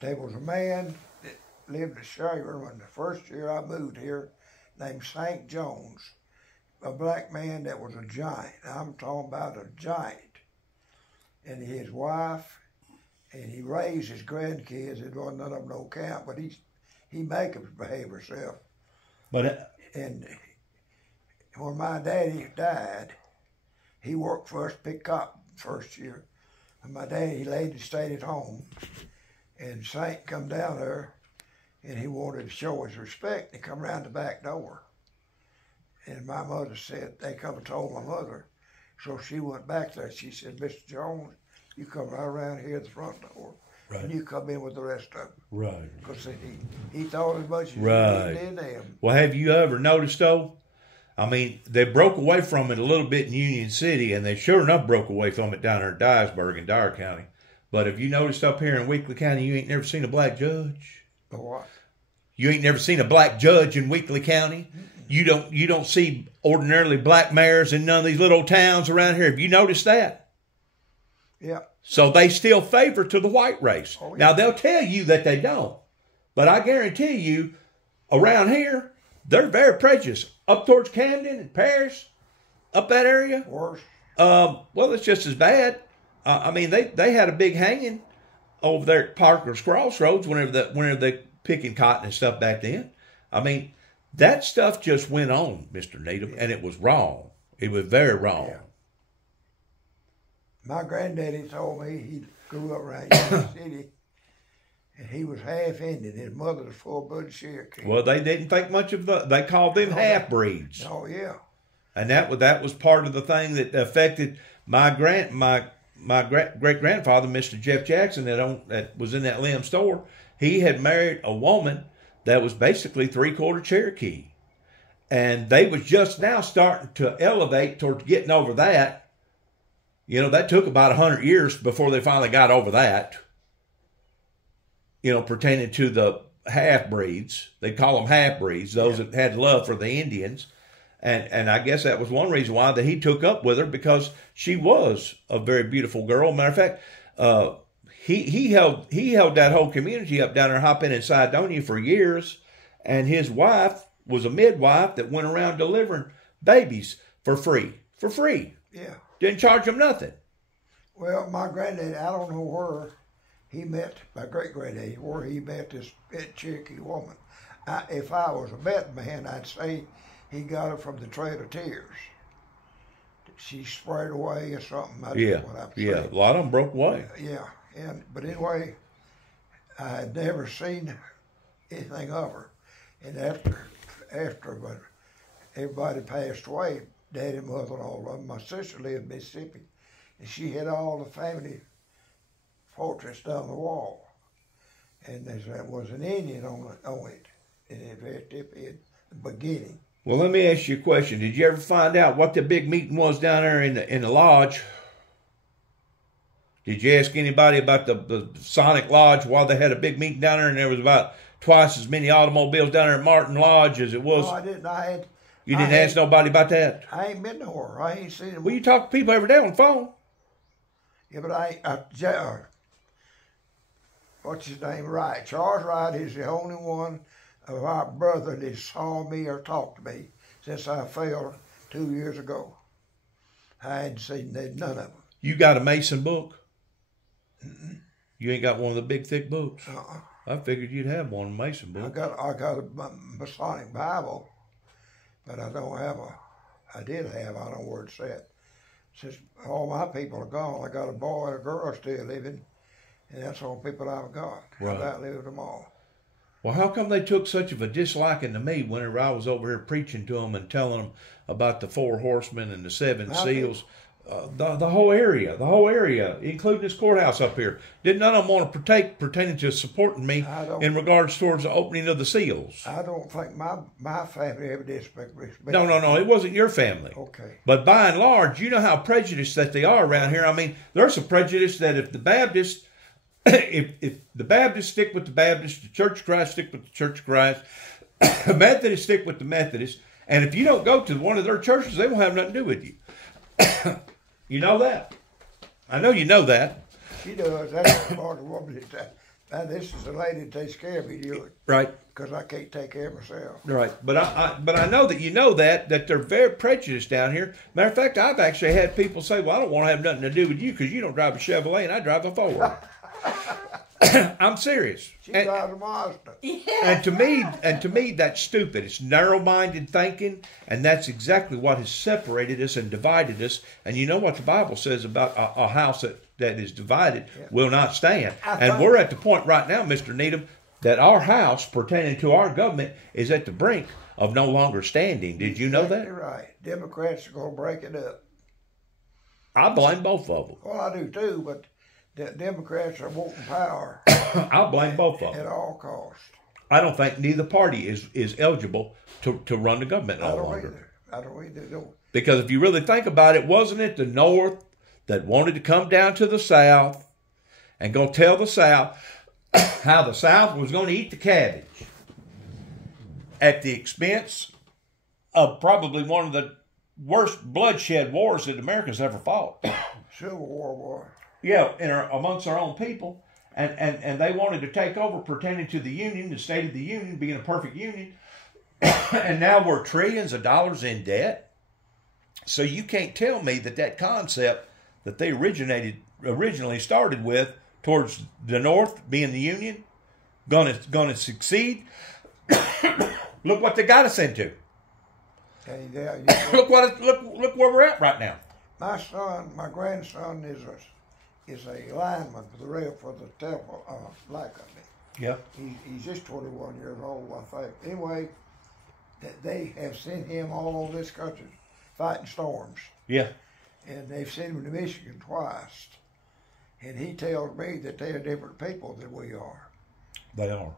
There was a man that lived in Shaver when the first year I moved here, named St. Jones, a black man that was a giant. I'm talking about a giant. And his wife, and he raised his grandkids. It wasn't none of them no count, but he make them behave herself. But and when my daddy died, he worked for us, picked up first year. And my daddy, he laid and stayed at home. And Saint come down there, and he wanted to show his respect. He come around the back door. And my mother said, they come and told my mother. So she went back there. She said, Mr. Jones, you come right around here at the front door. Right. And you come in with the rest of them. Right. Because he thought as much as right. he did them. Well, have you ever noticed, though? I mean, they broke away from it a little bit in Union City, and they sure enough broke away from it down there in Dyersburg in Dyer County. But have you noticed up here in Weakley County, you ain't never seen a black judge? A what? You ain't never seen a black judge in Weakley County? Mm-mm. You don't see ordinarily black mayors in none of these little towns around here. Have you noticed that? Yeah. So they still favor to the white race. Oh, yeah. Now, they'll tell you that they don't. But I guarantee you, around here, they're very prejudiced. Up towards Camden and Paris, up that area. Worse. Well, it's just as bad. I mean, they had a big hanging over there at Parker's Crossroads whenever they picking cotton and stuff back then. I mean, that stuff just went on, Mr. Needham, and it was wrong. It was very wrong. Yeah. My granddaddy told me he grew up around Union City, and he was half Indian. His mother was full-blood Cherokee. Well, they didn't think much of they called them half-breeds. Oh, yeah. And that was part of the thing that affected my great-grandfather, Mr. Jeff Jackson, that was in that Lim store. He had married a woman that was basically three-quarter Cherokee. And they was just now starting to elevate towards getting over that. You know, that took about 100 years before they finally got over that. You know, pertaining to the half-breeds. They call them half-breeds, those that had love for the Indians. And I guess that was one reason why that he took up with her, because she was a very beautiful girl. Matter of fact, he held that whole community up down there, Hopin and Cydonia for years. And his wife was a midwife that went around delivering babies for free. For free. Yeah. Didn't charge them nothing. Well, my granddaddy, I don't know where he met, my great-granddaddy, where he met this Cherokee woman. If I was a betting man, I'd say he got her from the Trail of Tears. She sprayed away or something. I don't know what I'm saying. Yeah, a lot of them broke away. Yeah, but anyway, I had never seen anything of her. And after everybody passed away, Daddy, mother, and all of them, my sister lived in Mississippi, and she had all the family portraits down the wall. And there was an Indian on it, in the very tip in the beginning. Well, let me ask you a question. Did you ever find out what the big meeting was down there in the lodge? Did you ask anybody about the Sonic Lodge while they had a big meeting down there, and there was about twice as many automobiles down there at Martin Lodge as it was? No, I didn't. You didn't ask nobody about that? I ain't been nowhere. I ain't seen them. Well, you talk to people every day on the phone. Yeah, but what's his name? Wright. Charles Wright is the only one of our brother that saw me or talked to me since I fell 2 years ago. I hadn't seen none of them. You got a Mason book? Mm-mm. You ain't got one of the big, thick books? Uh-uh. I figured you'd have one in Mason book. I got a Masonic Bible, but I don't have I did have, I don't know where it's at. Since all my people are gone, I got a boy and a girl still living, and that's all the people I've got. Right. I've outlived them all. Well, how come they took such of a disliking to me whenever I was over here preaching to them and telling them about the 4 horsemen and the 7 seals? The whole area, including this courthouse up here. Did none of them want to partake pertaining to supporting me in regards towards the opening of the seals? I don't think my family ever did respect. No, it wasn't your family. Okay. But by and large, you know how prejudiced that they are around here. I mean, there's a prejudice that if the Baptists, if the Baptists stick with the Baptists, the Church of Christ stick with the Church of Christ, the Methodists stick with the Methodists, and if you don't go to one of their churches, they won't have nothing to do with you. You know that. I know you know that. She does. That's part of the woman. Now, this is a lady that takes care of me, right? Because I can't take care of myself. Right. But I know that you know that they're very prejudiced down here. Matter of fact, I've actually had people say, "Well, I don't want to have nothing to do with you because you don't drive a Chevrolet and I drive a Ford." I'm serious. She drives a Mazda. Yeah. And to me, that's stupid. It's narrow-minded thinking, and that's exactly what has separated us and divided us. And you know what the Bible says about a house that is divided will not stand. And we're at the point right now, Mr. Needham, that our house pertaining to our government is at the brink of no longer standing. Did you know that? You're right. Democrats are going to break it up. I blame both of them. Well, I do too, but the Democrats are wanting power. I blame both of them. At all costs. I don't think neither party is eligible to run the government no longer. I don't either. No. Because if you really think about it, wasn't it the North that wanted to come down to the South and go tell the South how the South was going to eat the cabbage at the expense of probably one of the worst bloodshed wars that America's ever fought? Civil War. Yeah, amongst our own people. And they wanted to take over pertaining to the Union, the State of the Union being a perfect union. And now we're trillions of dollars in debt. So you can't tell me that concept that they originally started with towards the North being the Union gonna succeed. Look what they got us into. Look where we're at right now. My grandson is a lineman for the telephone light company. Yeah. He's just 21 years old, I think. Anyway, they have sent him all over this country fighting storms. Yeah. And they've sent him to Michigan twice. And he tells me that they're different people than we are. They are.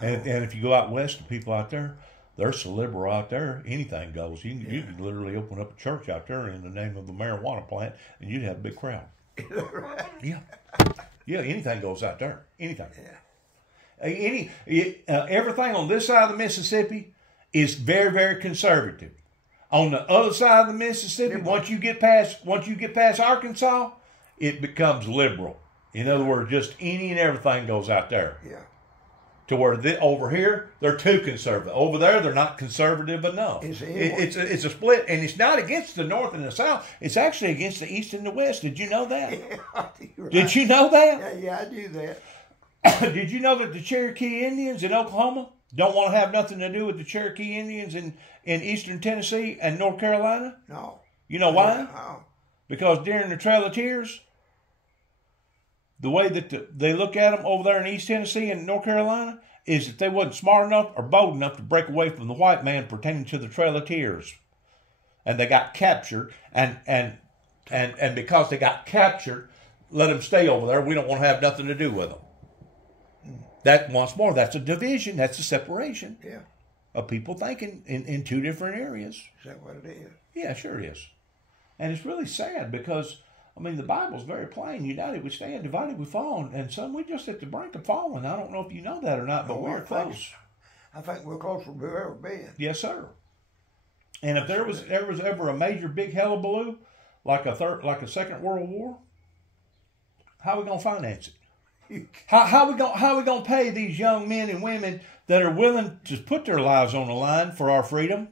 And if you go out west, the people out there, they're so liberal out there, anything goes. You can literally open up a church out there in the name of a marijuana plant, and you'd have a big crowd. Right? Yeah, anything goes out there. Anything. Yeah. Everything on this side of the Mississippi is very, very conservative. On the other side of the Mississippi, once you get past Arkansas, it becomes liberal. In other words, just any and everything goes out there. Yeah. To where over here, they're too conservative. Over there, they're not conservative enough. It's a split, and it's not against the North and the South. It's actually against the East and the West. Did you know that? Yeah, right. Did you know that? Yeah, I knew that. Did you know that the Cherokee Indians in Oklahoma don't want to have nothing to do with the Cherokee Indians in Eastern Tennessee and North Carolina? No. You know why? No. Because during the Trail of Tears, the way that they look at them over there in East Tennessee and North Carolina is that they wasn't smart enough or bold enough to break away from the white man pertaining to the Trail of Tears. And they got captured, and because they got captured, let them stay over there. We don't want to have nothing to do with them. That, once more, that's a division. That's a separation of people thinking in two different areas. Is that what it is? Yeah, sure it is. And it's really sad because, I mean, the Bible's very plain. United we stand, divided we fall. And some, we're just at the brink of falling. I don't know if you know that or not, but we're close. I think we're closer than we've ever been. Yes, sir. And if there was ever a major big hullabaloo, like a Second World War, how are we going to finance it? How we gonna pay these young men and women that are willing to put their lives on the line for our freedom,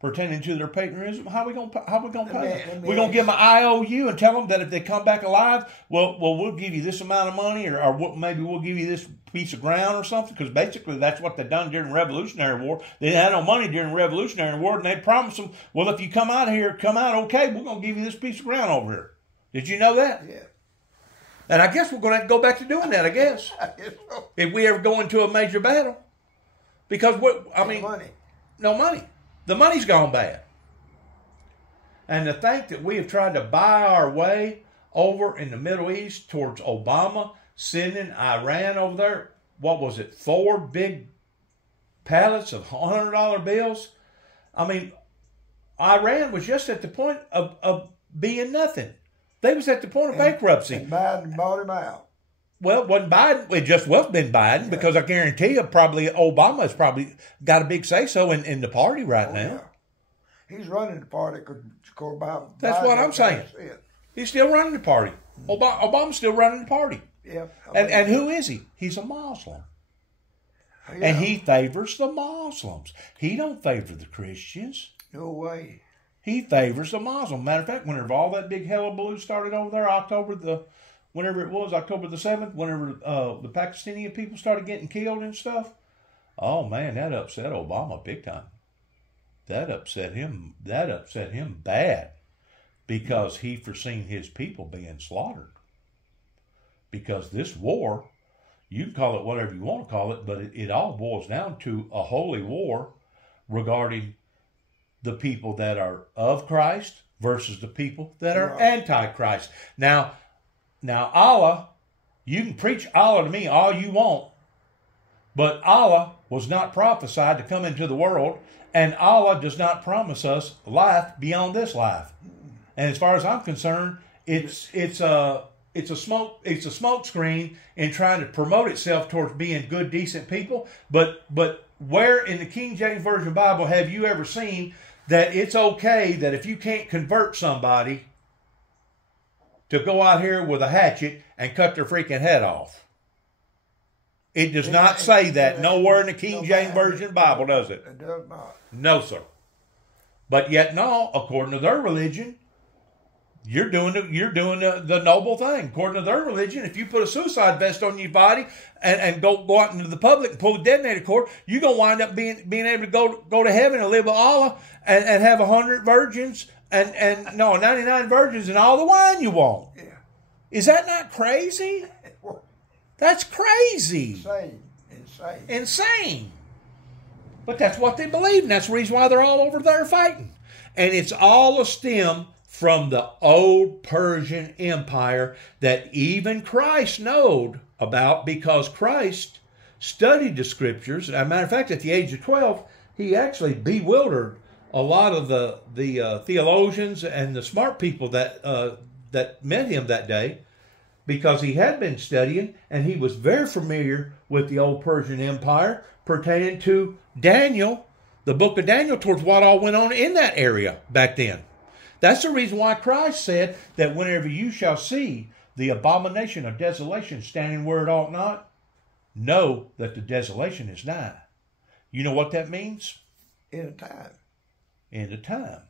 pertaining to their paganism, how we gonna pay them? me We're gonna ask give them an IOU and tell them that if they come back alive, well, we'll give you this amount of money, or maybe we'll give you this piece of ground or something. Because basically, that's what they done during the Revolutionary War. They didn't have no money during the Revolutionary War, and they promised them, well, if you come out okay, we're gonna give you this piece of ground over here. Did you know that? Yeah. And I guess we're gonna have to go back to doing that. I guess I guess so. if we ever go into a major battle, because no money. The money's gone bad. And to think that we have tried to buy our way over in the Middle East towards Obama sending Iran over there, what was it, 4 big pallets of $100 bills? I mean, Iran was just at the point of being nothing. They was at the point of bankruptcy. And Biden bought him out. Well, it wasn't Biden. It just was been Biden, because I guarantee you probably Obama has probably got a big say-so in the party right now. Yeah. He's running the party because That's what I'm saying. He's still running the party. Obama's still running the party. Yeah. And who is he? He's a Muslim. Yeah. And he favors the Muslims. He don't favor the Christians. No way. He favors the Muslim. Matter of fact, whenever all that big hullabaloo started over there, October the 7th, whenever the Pakistani people started getting killed and stuff, oh man, that upset Obama big time. That upset him bad, because he foreseen his people being slaughtered. Because this war, you can call it whatever you want to call it, but it all boils down to a holy war regarding the people that are of Christ versus the people that are anti-Christ. Now Allah, you can preach Allah to me all you want, but Allah was not prophesied to come into the world, and Allah does not promise us life beyond this life. And as far as I'm concerned, it's a smoke screen in trying to promote itself towards being good, decent people. But where in the King James Version Bible have you ever seen that it's okay that if you can't convert somebody, to go out here with a hatchet and cut their freaking head off? It does not say that nowhere in the King James Version Bible, does it? It does not. No, sir. But yet, no, according to their religion, you're doing the noble thing. According to their religion, if you put a suicide vest on your body and go out into the public and pull the detonator cord, you're gonna wind up being able to go to heaven and live with Allah and have 100 virgins and 99 virgins and all the wine you want. Yeah. Is that not crazy? That's crazy. Insane. But that's what they believe, and that's the reason why they're all over there fighting. And it's all a stem from the old Persian Empire that even Christ knowed about, because Christ studied the scriptures. As a matter of fact, at the age of 12, he actually bewildered a lot of the theologians and the smart people that met him that day, because he had been studying and he was very familiar with the old Persian Empire pertaining to Daniel, the book of Daniel, towards what all went on in that area back then. That's the reason why Christ said that whenever you shall see the abomination of desolation standing where it ought not, know that the desolation is nigh. You know what that means? End of time.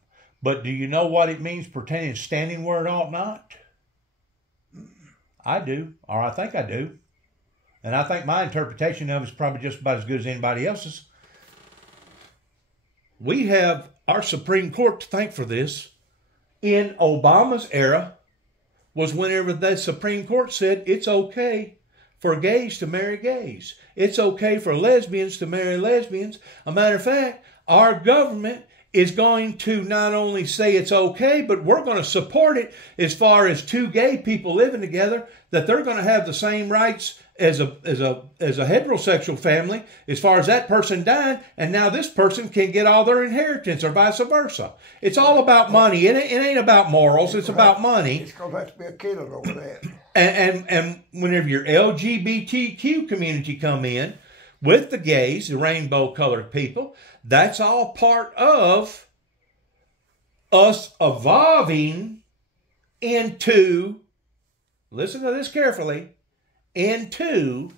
But do you know what it means pertaining to standing where it ought not? I do, or I think I do. And I think my interpretation of it is probably just about as good as anybody else's. We have our Supreme Court to thank for this. In Obama's era was whenever the Supreme Court said it's okay for gays to marry gays. It's okay for lesbians to marry lesbians. A matter of fact, our government is going to not only say it's okay, but we're going to support it as far as two gay people living together, that they're going to have the same rights as a heterosexual family as far as that person dying, and now this person can get all their inheritance, or vice versa. It's all about money. It ain't about morals. It's about money. It's going to have to be a killer over that. And whenever your LGBTQ community come in with the gays, the rainbow-colored people, that's all part of us evolving into, listen to this carefully, into,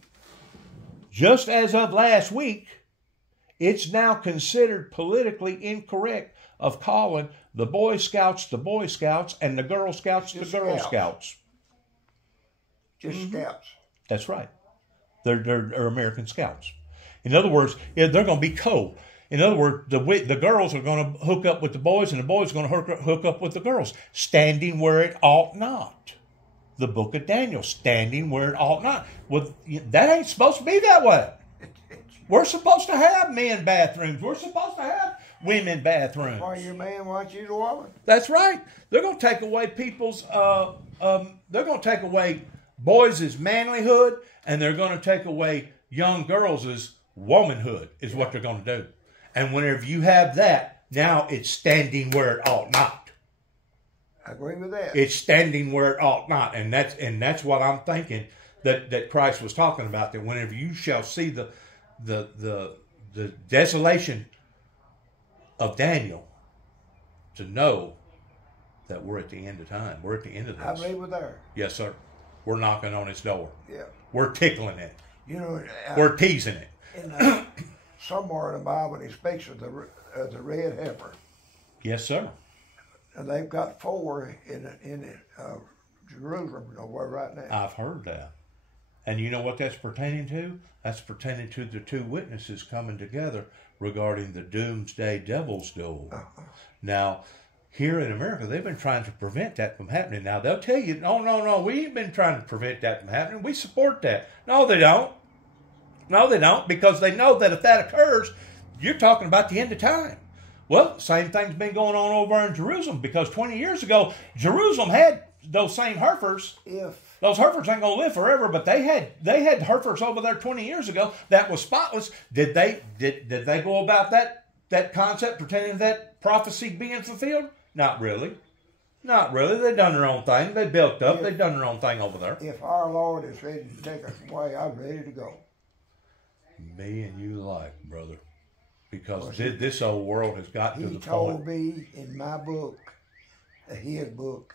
just as of last week, It's now considered politically incorrect of calling the Boy Scouts and the Girl Scouts Just the Girl Scouts. Scouts. Just Scouts. That's right. They're American Scouts. In other words, they're going to be co. In other words, the girls are going to hook up with the boys, and the boys are going to hook up with the girls, standing where it ought not. The book of Daniel, standing where it ought not. Well, that ain't supposed to be that way. We're supposed to have men bathrooms. We're supposed to have women bathrooms. Why your man wants you to woman? That's right. They're going to take away people's. They're going to take away boys' manlyhood, and they're going to take away young girls' womanhood. Is what they're going to do. And whenever you have that, now it's standing where it ought not. I agree with that. It's standing where it ought not, and that's what I'm thinking that Christ was talking about. That whenever you shall see the desolation of Daniel, to know that we're at the end of time. We're at the end of this. I believe with that. Yes, sir. We're knocking on its door. Yeah. We're tickling it. You know, We're teasing it. in, somewhere in the Bible, he speaks of the red heifer, Yes, sir. and they've got 4 in Jerusalem nowhere right now. I've heard that. And you know what that's pertaining to? That's pertaining to the 2 witnesses coming together regarding the doomsday devil's duel. Now, here in America, they've been trying to prevent that from happening. Now, they'll tell you, no, we ain't been trying to prevent that from happening. We support that. No, they don't. No, they don't, because they know that if that occurs, you're talking about the end of time. Well, same thing's been going on over in Jerusalem, because 20 years ago, Jerusalem had those same Herefords. Those Herefords ain't gonna live forever, but they had Herefords over there 20 years ago that was spotless. Did they go about that concept pertaining to that prophecy being fulfilled? Not really. Not really. They done their own thing. They built up. They done their own thing over there. If our Lord is ready to take us away, I'm ready to go. Me and you like, brother, because this old world has got to the He point. told me in my book, his book,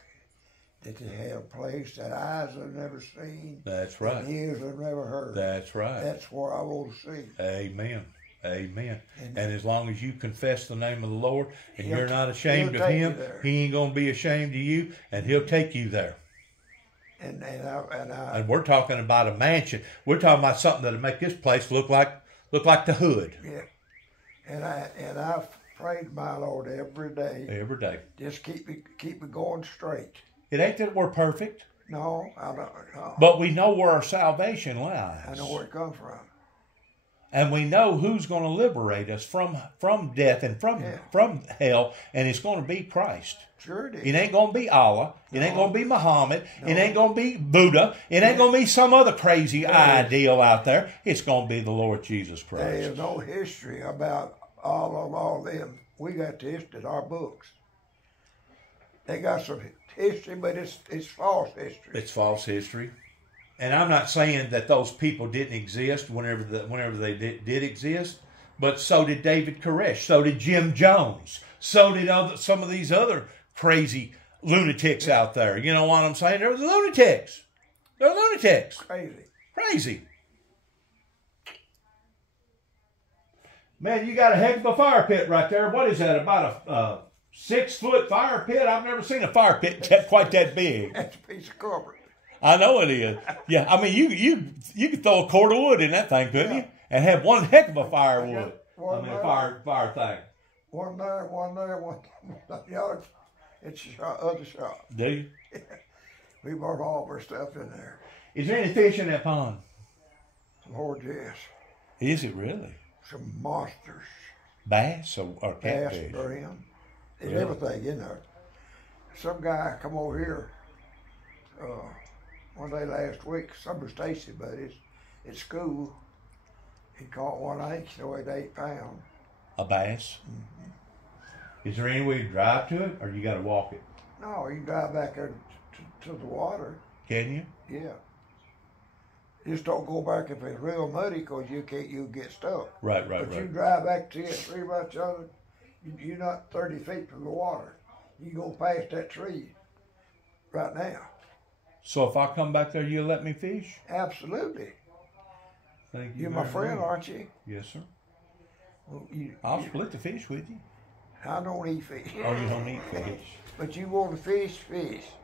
that they had a place that eyes have never seen. That's right. And ears have never heard. That's right. That's where I want to see. Amen. Amen. And as long as you confess the name of the Lord and He'll- you're not ashamed he'll of take you Him, there. He ain't going to be ashamed of you, and He'll take you there. And And we're talking about a mansion. We're talking about something that'll make this place look like the hood yeah. And I prayed my Lord every day. every day. Just keep me going straight. It ain't that we're perfect, No, I don't. No. but we know where our salvation lies. I know where it comes from. And we know who's going to liberate us from death and from hell, and it's going to be Christ. Sure it is. It ain't going to be Allah. It ain't going to be Muhammad. It ain't going to be Buddha. It ain't going to be some other crazy ideal out there. It's going to be the Lord Jesus Christ. There is no history about all them. We got the history in our books. They got some history, but it's false history. It's false history. And I'm not saying that those people didn't exist whenever they did exist, but so did David Koresh. So did Jim Jones. So did some of these other crazy lunatics out there. You know what I'm saying? They're lunatics. They're lunatics. Crazy. Man, you got a heck of a fire pit right there. What is that? About a 6-foot fire pit? I've never seen a fire pit quite that big. That's a piece of carpet. I know it is. Yeah, I mean, you could throw a cord of wood in that thing, couldn't you? And have one heck of a firewood. Fire thing. One there, one the other. It's a other shop. Do you? We brought all of our stuff in there. Is there any fish in that pond? Lord, yes. Is it really? Some monsters. Bass or Bass, catfish? brim. There's Really? everything in there. Some guy come over here one day last week, Summer Stacy buddies, at school. He caught 1 inch, so weighed 8 pounds. A bass? Mm-hmm. Is there any way to drive to it, or you got to walk it? No, you can drive back there to the water. Can you? Yeah. Just don't go back if it's real muddy, because you'll get stuck. Right. But you drive back to it 3 months other, you're not 30 feet from the water. You go past that tree right now. So if I come back there, you'll let me fish? Absolutely. Thank you. You're my very friend, much. aren't you? Yes, sir. Well, I'll split the fish with you. I don't eat fish. Oh, you don't eat fish. But you want to fish.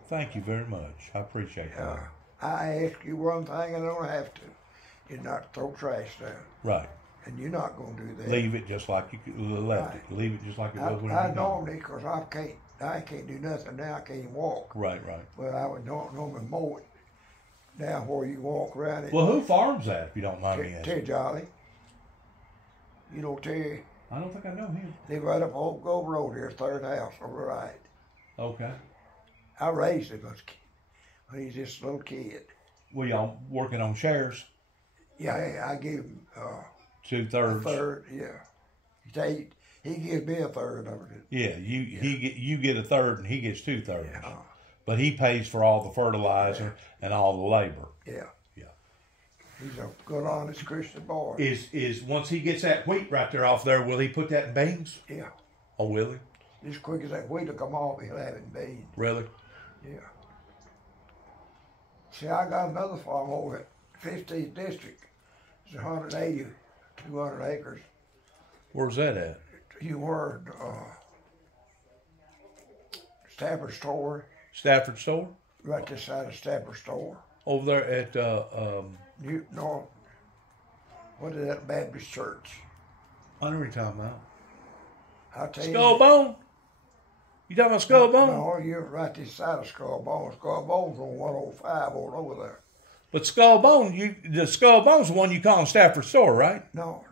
Thank you very much. I appreciate that. I ask you one thing, and I don't have to. You're not to throw trash down. Right. And you're not going to do that. Leave it just like you left Right. it. Leave it just like it was when I you normally, because I can't do nothing now. I can't even walk. Right. But I would normally mow it down where you walk around it. Well, who farms that, if you don't mind me asking? Terry Jolly. You know Terry? I don't think I know him. Live right up Oak Grove Road here, third house on the right. Okay. I raised him when he's just a little kid. Well, y'all working on shares? Yeah, I gave him 2/3. a third. Yeah, he gives me a third of it. Yeah, you get a third and he gets 2/3. Yeah. But he pays for all the fertilizer and all the labor. Yeah. Yeah. He's a good, honest Christian boy. Is once he gets that wheat right there off there, will he put that in beans? Yeah. Oh, will he? As quick as that wheat will come off, he'll have it in beans. Really? Yeah. See, I got another farm over at 15th District. It's 180, 200 acres. Where's that at? You heard Stafford Store, Stafford Store? right this side of Stafford Store. Over there at North, what is that Baptist church? I know what you're talking about. I'll tell you. Skullbone? You talking about Skullbone? No, you're right this side of Skullbone. Skullbone's on 105 over there. But Skullbone, the Skullbone's the one you call Stafford Store, right? No,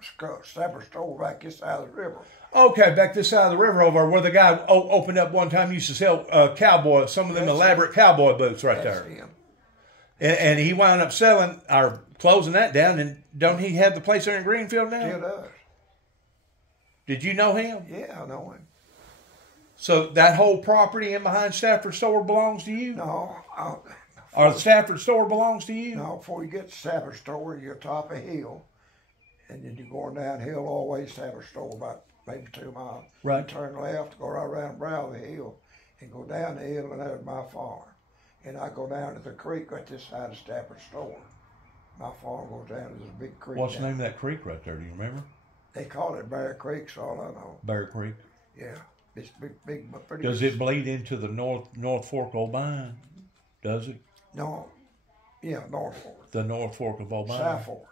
Stafford Store right this side of the river. Okay, back this side of the river over where the guy opened up one time, used to sell cowboy, some of them That's elaborate cowboy boots right That's there. him. And he wound up selling or closing that down. And don't he have the place there in Greenfield now? Still does. Did you know him? Yeah, I know him. So that whole property in behind Stafford Store belongs to you? No, Or the Stafford Store belongs to you? no, before you get to Stafford Store, you're top a hill, and then you're going downhill all the way to Stafford Store, about maybe 2 miles. Right. You turn left, go right around brow the hill, and go down the hill, and there's my farm. And I go down to the creek right this side of Stafford Store. My farm goes down to this big creek. What's the down. name of that creek right there? Do you remember? They call it Bear Creek, so all I know. Bear Creek. Yeah, it's big, but pretty. Does it bleed into the North Fork of Old Does it? No, yeah, North Fork, The North Fork of Old South Fork,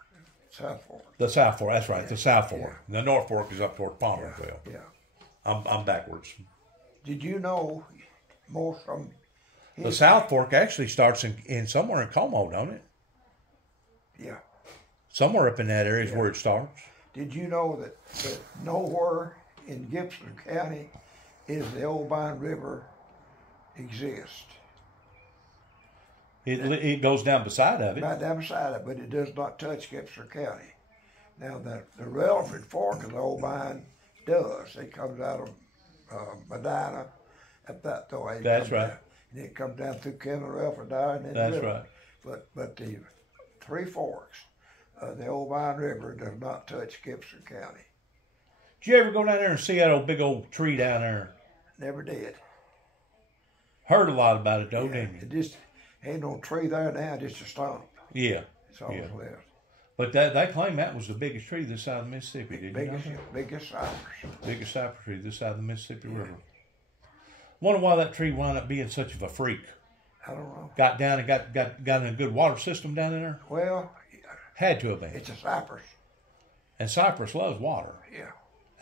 South Fork. The South Fork, that's right, Yeah. the South Fork. Yeah. The North Fork is up toward Palmerville. Yeah. I'm backwards. Did you know most from The South Fork actually starts in somewhere in Como, don't it? Yeah. Somewhere up in that area is Yeah. where it starts. Did you know that nowhere in Gibson County is the Oldvine River exist? It goes down beside of it. Right down beside it, but it does not touch Gibson County. Now the Relford Fork of the Oldvine does. It comes out of Medina up that way. It That's comes right. down, and it comes down through Kendall Relford there and then That's the river. right. But the Three Forks of the Oldvine River does not touch Gibson County. Did you ever go down there and see that old big old tree down there? Never did. Heard a lot about it though, Yeah, didn't you? it just ain't no tree there now, just a stump. Yeah. It's all Yeah. left. But they claim that was the biggest tree this side of the Mississippi. Did you know Biggest, that? biggest cypress. Biggest cypress tree this side of the Mississippi River. Wonder why that tree wound up being such of a freak. I don't know. Got down and got in a good water system down in there. Well, Had to have been. it's a cypress. And cypress loves water. Yeah.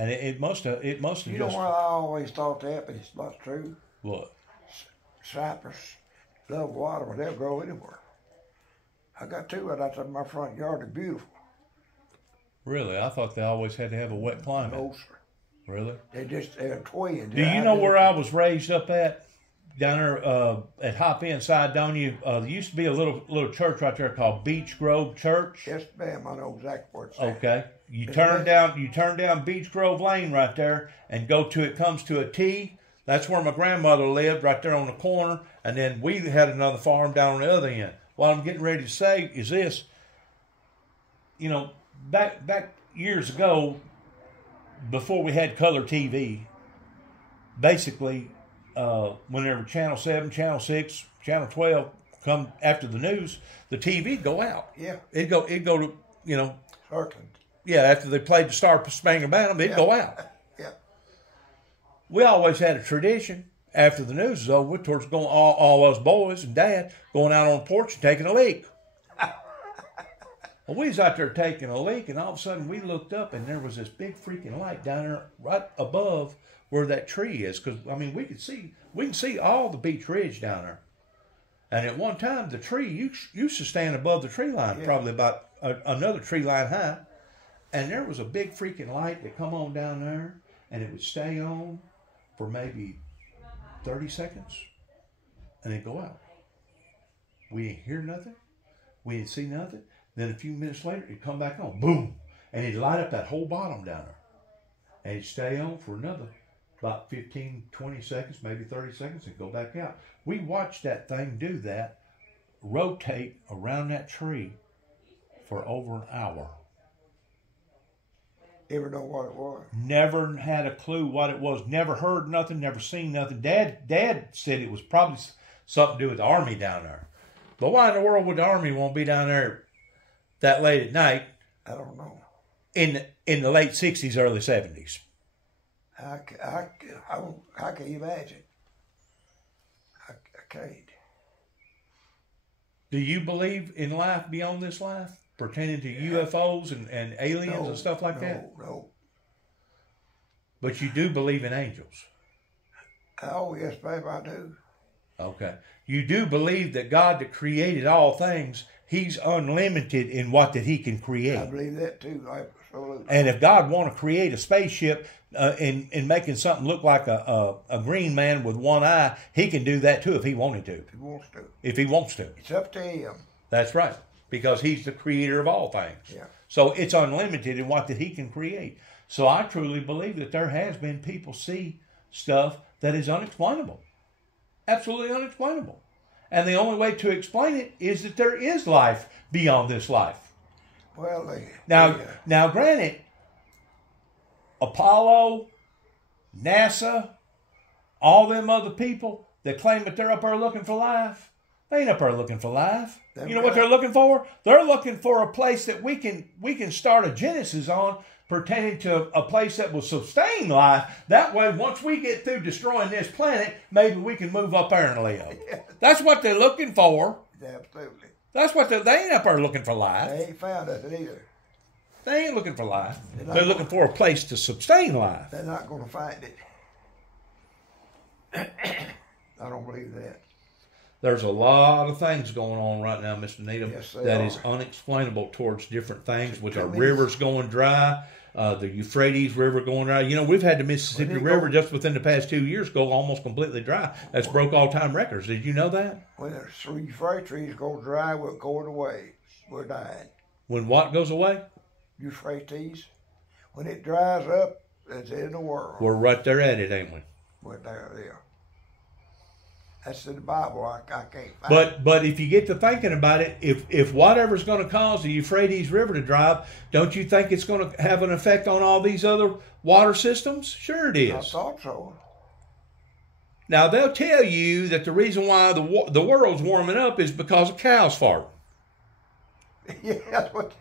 And it must have You know just what I always thought that, but it's not true. what? Cypress love water, but they'll grow anywhere. I got two of that in my front yard. They're beautiful. Really? I thought they always had to have a wet climate. No, sir. Really? They're twins. Do you know where I was raised up at? Down there at Hop In, Sidonia. There used to be a little church right there called Beach Grove Church. Yes, ma'am. I know exactly where it's at. Okay. You turn down Beach Grove Lane right there and go to it comes to a T. That's where my grandmother lived, right there on the corner. And then we had another farm down on the other end. What I'm getting ready to say is this. You know, back years ago, before we had color TV, basically, whenever Channel 7, Channel 6, Channel 12 come after the news, the TV'd go out. Yeah, It'd go to, Heartland. Yeah, after they played the Star Spangled Banner, they'd go out. Yeah. We always had a tradition after the news was over, towards going all us boys and Dad going out on the porch and taking a leak. Well, we was out there taking a leak, and all of a sudden we looked up, and there was this big freaking light down there right above where that tree is. Because I mean, we can see all the Beach Ridge down there. And at one time, the tree used to stand above the tree line, probably about another tree line high. And there was a big freaking light that come on down there, and it would stay on for maybe 30 seconds, and then go out. We didn't hear nothing. We didn't see nothing. Then a few minutes later, it'd come back on. Boom! And it'd light up that whole bottom down there. And it'd stay on for another about 15, 20 seconds, maybe 30 seconds, and go back out. We watched that thing do that, rotate around that tree for over an hour. Ever know what it was? Never had a clue what it was. Never heard nothing. Never seen nothing. Dad said it was probably something to do with the Army down there. But why in the world would the Army want to be down there that late at night? I don't know. In the late 60s, early 70s. I can imagine. I can't. Do you believe in life beyond this life? Pertaining to UFOs and aliens and stuff like that? No. But you do believe in angels? Oh, yes, babe, I do. Okay. You do believe that God that created all things, He's unlimited in what that He can create. I believe that too, absolutely. And if God want to create a spaceship in making something look like a green man with one eye, He can do that too if He wanted to. If he wants to. If He wants to. It's up to Him. That's right. Because He's the creator of all things. Yeah. So it's unlimited in what that He can create. So I truly believe that there has been people see stuff that is unexplainable. Absolutely unexplainable. And the only way to explain it is that there is life beyond this life. Well, Now granted, Apollo, NASA, all them other people that claim that they're up there looking for life, they ain't up there looking for life. You know what they're looking for? They're looking for a place that we can start a genesis on, pertaining to a place that will sustain life. That way, once we get through destroying this planet, maybe we can move up there and live. That's what they're looking for. Absolutely. That's what they ain't up there looking for life. They ain't found nothing either. They ain't looking for life. They're looking for a place to sustain life. They're not going to find it. I don't believe that. There's a lot of things going on right now, Mr. Needham, Yes, that is unexplainable towards different things, with our rivers going dry, the Euphrates River going dry. You know, we've had the Mississippi River just within the past 2 years go almost completely dry. That's broke all-time records. Did you know that? When the Euphrates go dry, we're going away. We're dying. When what goes away? Euphrates. When it dries up, it's in the world. We're right there at it, ain't we? We're there. That's in the Bible. I can't find But if you get to thinking about it, if whatever's going to cause the Euphrates River to dry up, don't you think it's going to have an effect on all these other water systems? Sure it is. I thought so. Now, they'll tell you that the reason why the world's warming up is because of cows farting. Yeah, that's what.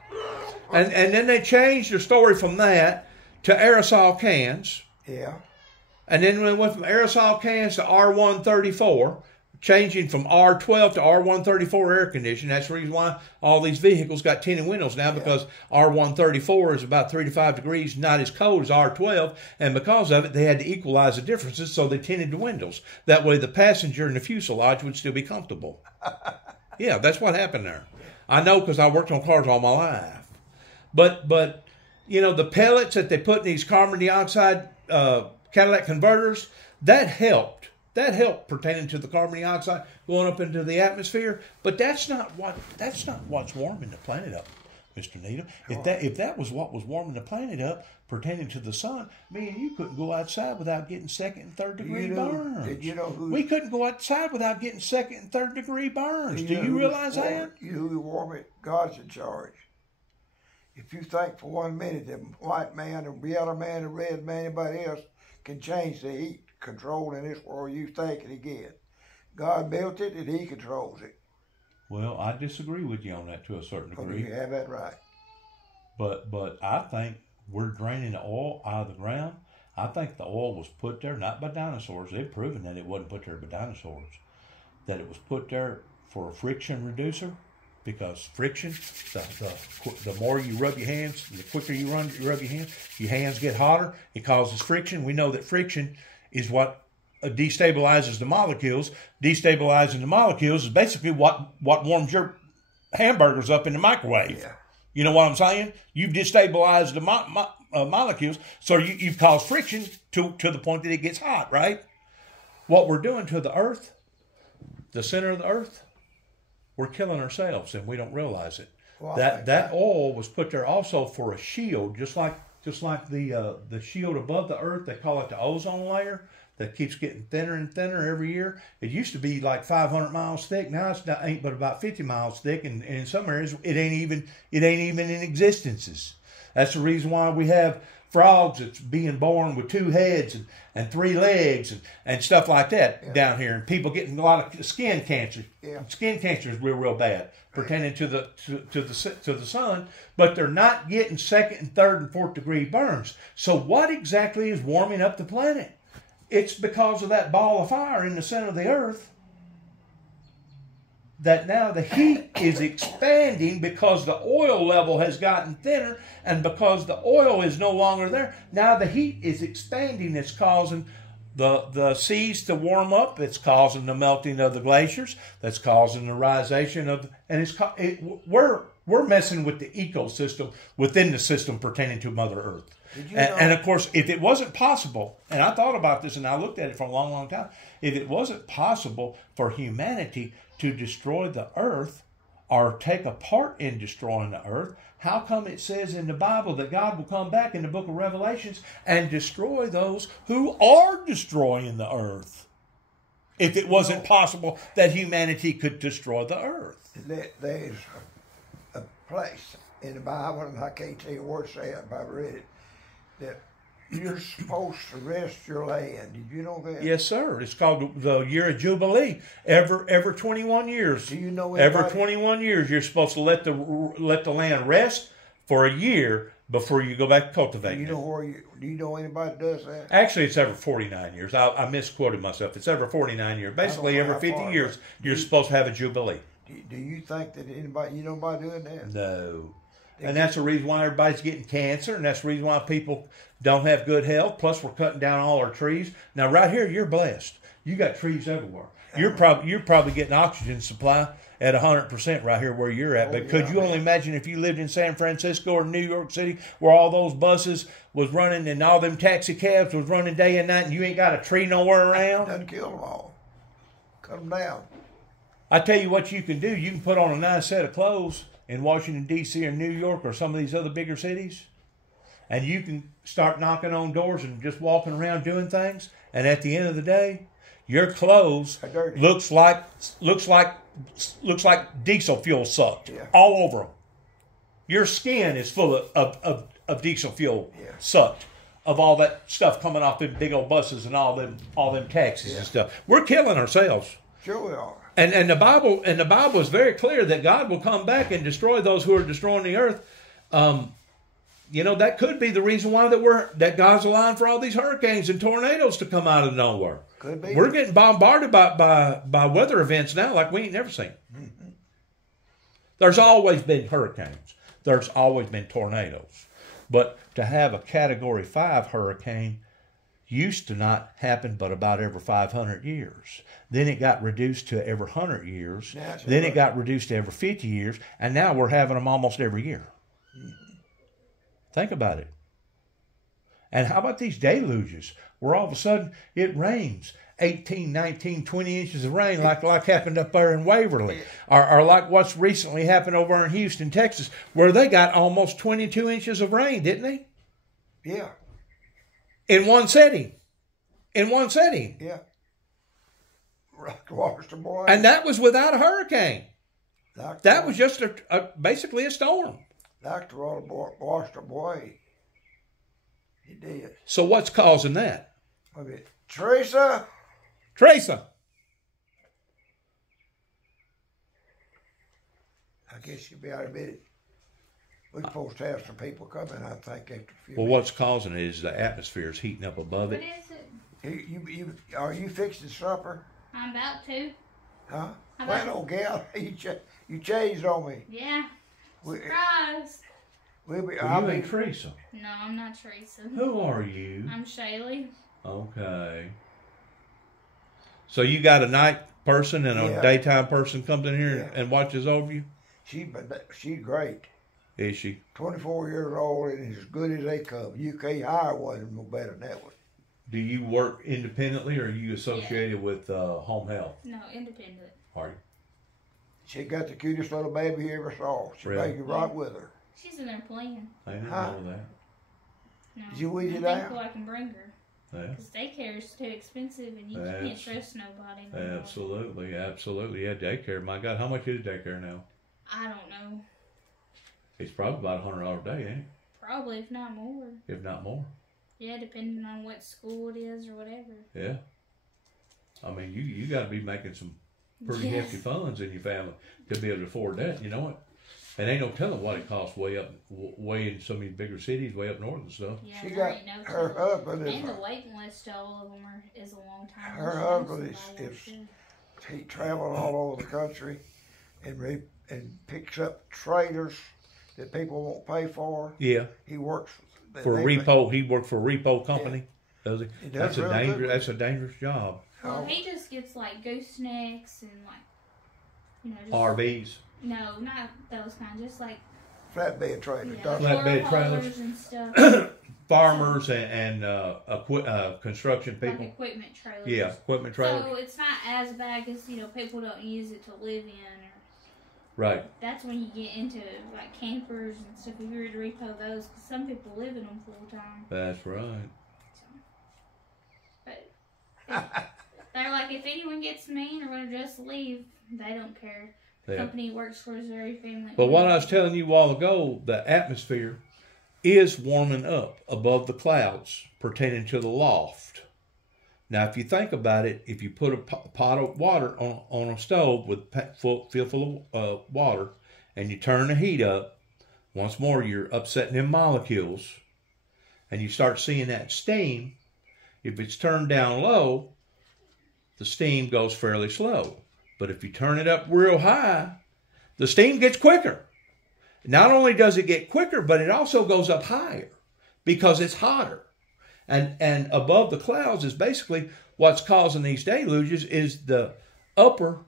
And then they changed their story from that to aerosol cans. Yeah. And then we went from aerosol cans to R134, changing from R12 to R134 air conditioning. That's the reason why all these vehicles got tinted windows now, because R134 is about 3 to 5 degrees, not as cold as R12. And because of it, they had to equalize the differences, so they tinted the windows. That way the passenger in the fuselage would still be comfortable. Yeah, that's what happened there. I know, because I worked on cars all my life. But you know, the pellets that they put in these carbon dioxide catalytic converters, that helped pertaining to the carbon dioxide going up into the atmosphere. But that's not what's warming the planet up, Mr. Needham. If that was what was warming the planet up pertaining to the sun, me and you couldn't go outside without getting second and third degree burns. Did you know we couldn't go outside without getting second and third degree burns. Do you realize that? You know who warm it? God's in charge. If you think for 1 minute that white man, the yellow man, the red man, anybody else can change the heat control in this world, you think it again. God built it and He controls it. Well, I disagree with you on that to a certain degree. You have that right. But I think we're draining the oil out of the ground. I think the oil was put there not by dinosaurs. They've proven that it wasn't put there by dinosaurs. That it was put there for a friction reducer, because friction, the more you rub your hands, the quicker you rub your hands get hotter. It causes friction. We know that friction is what destabilizes the molecules. Destabilizing the molecules is basically what warms your hamburgers up in the microwave. Yeah. You know what I'm saying? You've destabilized the molecules, so you've caused friction to the point that it gets hot, right? What we're doing to the earth, the center of the earth, we're killing ourselves, and we don't realize it. Well, that oil was put there also for a shield, just like the shield above the earth. They call it the ozone layer, that keeps getting thinner and thinner every year. It used to be like 500 miles thick. Now it ain't but about 50 miles thick, and in some areas it ain't even in existences. That's the reason why we have frogs that's being born with 2 heads and 3 legs and stuff like that down here, and people getting a lot of skin cancer. Yeah. Skin cancer is real bad, pertaining to the sun, but they're not getting 2nd and 3rd and 4th degree burns. So what exactly is warming up the planet? It's because of that ball of fire in the center of the earth that now the heat is expanding because the oil level has gotten thinner, and because the oil is no longer there, now the heat is expanding. It's causing the seas to warm up. It's causing the melting of the glaciers. That's causing the risation of, and we're messing with the ecosystem within the system pertaining to Mother Earth. And of course, if it wasn't possible, and I thought about this and I looked at it for a long time, if it wasn't possible for humanity to destroy the earth or take a part in destroying the earth, how come it says in the Bible that God will come back in the book of Revelations and destroy those who are destroying the earth? If it wasn't possible that humanity could destroy the earth. There's a place in the Bible, and I can't tell you where it's at, but I read it, that you're supposed to rest your land. Did you know that? Yes, sir. It's called the Year of Jubilee. Every 21 years. Do you know every anybody? 21 years, you're supposed to let the land rest for a year before you go back to cultivating it. Do you know anybody that does that? Actually, it's every 49 years. I misquoted myself. It's every 49 years. Basically, every 50 years, you're supposed to have a Jubilee. Do you think that anybody doing that? No. And that's the reason why everybody's getting cancer, and that's the reason why people don't have good health. Plus, we're cutting down all our trees. Now, right here, you're blessed. You got trees everywhere. You're probably getting oxygen supply at 100% right here where you're at. But could you only imagine if you lived in San Francisco or New York City, where all those buses was running and all them taxi cabs was running day and night, and you ain't got a tree nowhere around? Doesn't kill them all. Cut them down. I tell you what you can do. You can put on a nice set of clothes in Washington, D.C. or New York or some of these other bigger cities, and you can start knocking on doors and just walking around doing things, and at the end of the day, your clothes looks like diesel fuel sucked all over them. Your skin is full of diesel fuel sucked of all that stuff coming off them big old buses and all them taxis and stuff. We're killing ourselves. Sure we are. And the Bible is very clear that God will come back and destroy those who are destroying the earth. That could be the reason why that God's allowing for all these hurricanes and tornadoes to come out of nowhere. Could be. We're getting bombarded by weather events now like we ain't never seen. Mm-hmm. There's always been hurricanes. There's always been tornadoes. But to have a Category 5 hurricane used to not happen but about every 500 years. Then it got reduced to every 100 years. Then it got reduced to every 50 years. And now we're having them almost every year. Mm-hmm. Think about it. And how about these deluges where all of a sudden it rains 18, 19, 20 inches of rain like happened up there in Waverly, or like what's recently happened over in Houston, Texas, where they got almost 22 inches of rain, didn't they? Yeah. In one setting. Yeah. Boy. And that was without a hurricane. That was just basically a storm. Dr. washed them away. He did. So what's causing that? Teresa. I guess you'll be out of bed. We're supposed to have some people coming, I think, after a few Well, what's causing it is the atmosphere is heating up above What it. is it? Are you fixing supper? I'm about to. Huh? I'm Well, about no, gal, you changed on me. Yeah. We, Surprise. we'll be, Well, I'll you be, ain't Teresa. No, I'm not Teresa. Who are you? I'm Shaylee. Okay. So you got a night person and a Yeah. daytime person comes in here Yeah. and watches over you? she's great. Is she? 24 years old and as good as they come. You can't hire one no better than that one. Do you work independently or are you associated with home health? No, independent. Are you? She got the cutest little baby you ever saw. She Really? take you right with her. She's in there playing. I didn't Huh? know that. No, Did you weed I'm it thankful out? I can bring her. Yeah. Because daycare is too expensive and you can't Abs- trust nobody. no more. Absolutely, absolutely. Yeah, daycare. My God, how much is daycare now? I don't know. It's probably about $100 a day, ain't Probably, if not more. it? If not more. Yeah, depending on what school it is or whatever. Yeah. I mean, you got to be making some pretty Yes. hefty funds in your family to be able to afford that. You know it. And ain't no telling what it costs way in some of these bigger cities, way up north and stuff. Yeah, She there got ain't no her telling. husband is And the waiting list to all of them is a long time. Her unless you know husband somebody is- else, too. he traveled all over the country and picks up trailers that people won't pay for. Yeah. He works For a repo, he worked for a repo company. Does he? He does That's a real good dangerous. with That's a dangerous job. Well, Oh, he just gets like goosenecks and like, just, RVs. No, not those kind. Just like flatbed trailer. yeah, Does- Flatbed floor trailers. haulers and stuff. Farmers and construction like people. equipment trailers. Yeah, equipment trailers. So it's not as bad because people don't use it to live in, or Right. that's when you get into like campers and stuff. If you were to repo those, because some people live in them full time. That's right. But they're like, if anyone gets mean or want to just leave, they don't care. The Yeah. company he works for is very family. But what I was telling you a while ago, the atmosphere is warming up above the clouds pertaining to the loft. Now, if you think about it, if you put a pot of water on a stove with full of water and you turn the heat up, once more you're upsetting them molecules and you start seeing that steam. If it's turned down low, the steam goes fairly slow. But if you turn it up real high, the steam gets quicker. Not only does it get quicker, but it also goes up higher because it's hotter. And above the clouds is basically what's causing these deluges is the upper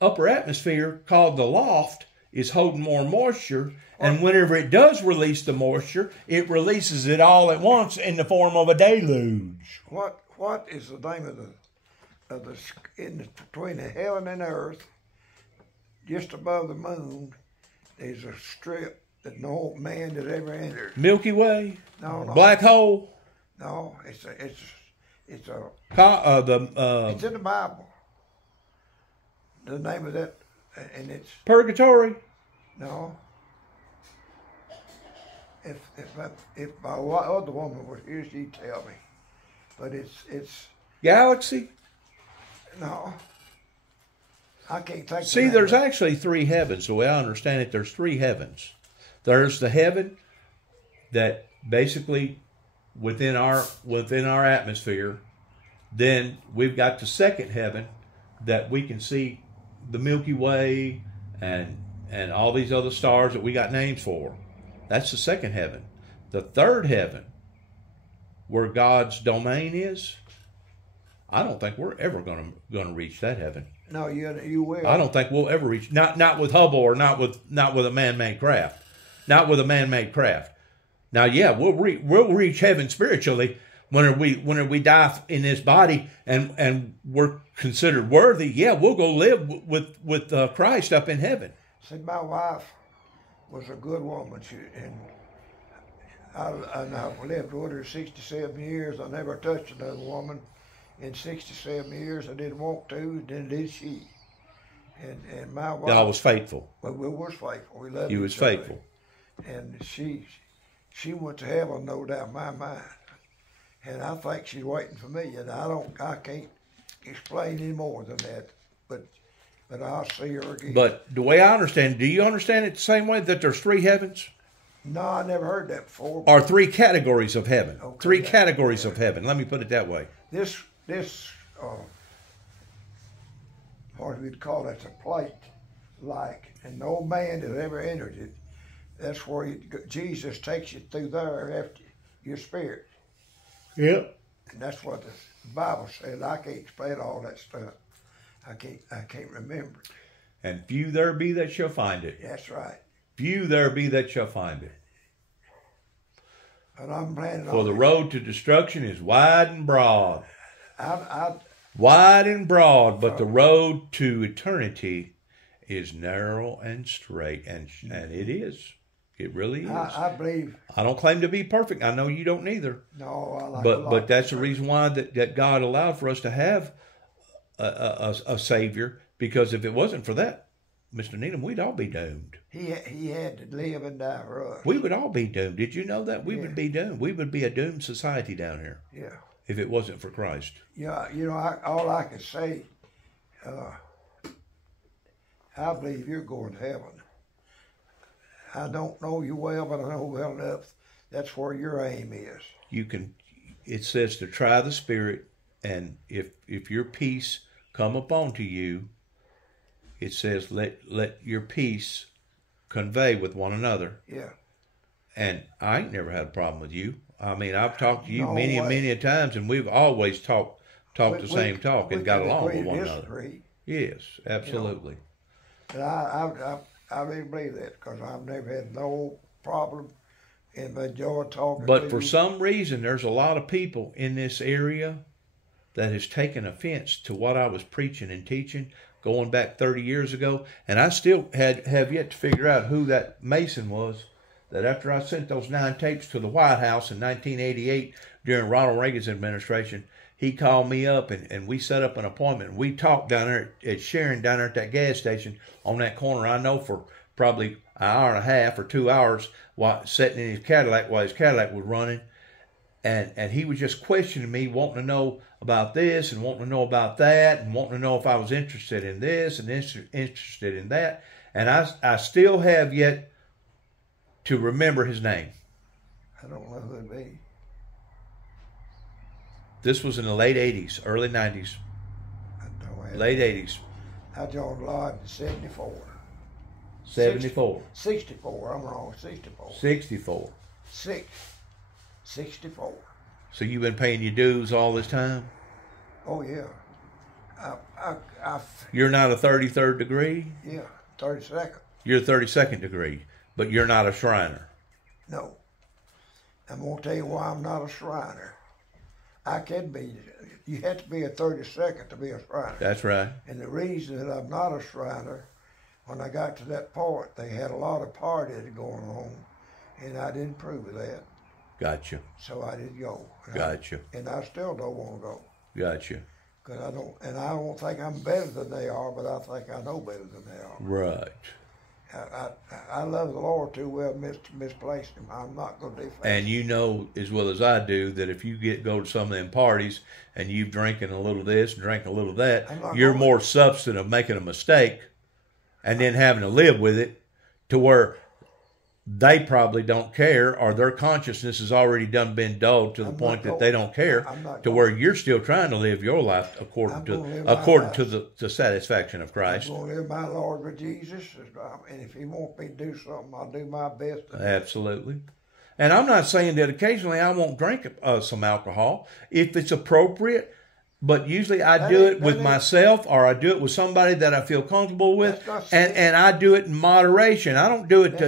atmosphere called the loft is holding more moisture. And whenever it does release the moisture, it releases it all at once in the form of a deluge. What is the name of between the heaven and the earth, just above the moon, there's a strip that no man has ever entered. Milky Way, No, black hole, no, it's in the Bible. The name of that, and it's purgatory. no. If my other woman was here, she'd tell me. But it's Galaxy. no. I can't think. See, there's actually three heavens. The way I understand it, there's three heavens. There's the heaven that basically within our atmosphere. Then we've got the second heaven that we can see the Milky Way and all these other stars that we got names for. That's the second heaven. The third heaven, where God's domain is, I don't think we're ever going to reach that heaven. No, you will. I don't think we'll ever reach not with Hubble or not with a man-made craft, not with a man-made craft. Now, yeah, we'll reach heaven spiritually whenever we die in this body and we're considered worthy. Yeah, we'll go live with Christ up in heaven. See, my wife was a good woman. I've lived with her 67 years. I never touched another woman. In 67 years, I didn't want to, and then did she. And my wife, God was faithful. well, we was faithful. We loved He each was other. faithful. And she went to heaven, no doubt in my mind. And I think she's waiting for me. And I can't explain any more than that. But I'll see her again. But the way I understand, do you understand it the same way that there's three heavens? No, I never heard that before. Or 3 categories of heaven. Okay, 3 categories of heaven. Let me put it that way. This what we'd call it, a plate, like, and no man that ever entered it. That's where Jesus takes you through there after your spirit. Yep. And that's what the Bible says. I can't explain all that stuff. I can't remember it. And few there be that shall find it. That's right. Few there be that shall find it. And I'm planning on For the road to destruction is wide and broad. I Wide and broad, but the road to eternity is narrow and straight. And it is. It really is. I believe. I don't claim to be perfect. I know you don't neither. No, I like But that's the reason why that God allowed for us to have a Savior. Because if it wasn't for that, Mr. Needham, we'd all be doomed. He had to live and die for us. We would all be doomed. Did you know that? We Yeah. would be doomed. We would be a doomed society down here Yeah. if it wasn't for Christ. Yeah, all I can say, I believe you're going to heaven. I don't know you well, but I know well enough. That's where your aim is. It says to try the Spirit, and if your peace come upon to you, it says let your peace convey with one another. Yeah. And I ain't never had a problem with you. I mean, I've talked to you No many and way. many a times, and we've always talked the same talk and got along with one another. Disagree, Yes, absolutely. but I really believe that because I've never had no problem and enjoy talking. But to for you. some reason, there's a lot of people in this area that has taken offense to what I was preaching and teaching going back 30 years ago. And I still have yet to figure out who that Mason was that after I sent those 9 tapes to the White House in 1988 during Ronald Reagan's administration, he called me up and we set up an appointment. We talked down there at Sharon, down there at that gas station on that corner. I know for probably an hour and a half or 2 hours while sitting in his Cadillac while his Cadillac was running. And he was just questioning me, wanting to know about this and wanting to know about that and wanting to know if I was interested in this and interested in that. And I still have yet to remember his name. I don't know who it'd be. This was in the late 80s, early 90s, I don't have late 80s, I joined Lloyd in 74. 74, 64, I'm wrong, 64. 64. 64. So you've been paying your dues all this time? Oh, yeah. You're not a 33rd degree? Yeah, 32nd. You're a 32nd degree, but you're not a Shriner. No. I'm going to tell you why I'm not a Shriner. I can be. You have to be a 32nd to be a Shriner. That's right. And the reason that I'm not a Shriner, when I got to that point, they had a lot of parties going on, and I didn't approve of that. Gotcha. So I didn't go. Gotcha. And I still don't want to go. Gotcha. Cause I don't think I'm better than they are, but I think I know better than they are. Right. I love the Lord too well, misplace him. I'm not going to defend. And you know as well as I do that if you go to some of them parties and you've drinking a little this and drinking a little that, you're more substantive of making a mistake and then having to live with it to where they probably don't care or their consciousness has already been dulled to the point that they don't care to where you're still trying to live your life according to the satisfaction of Christ. I'm going to live my Lord with Jesus, and if he wants me to do something, I'll do my best. Absolutely. And I'm not saying that occasionally I won't drink some alcohol if it's appropriate, but usually I do it with myself or I do it with somebody that I feel comfortable with, and I do it in moderation. I don't do it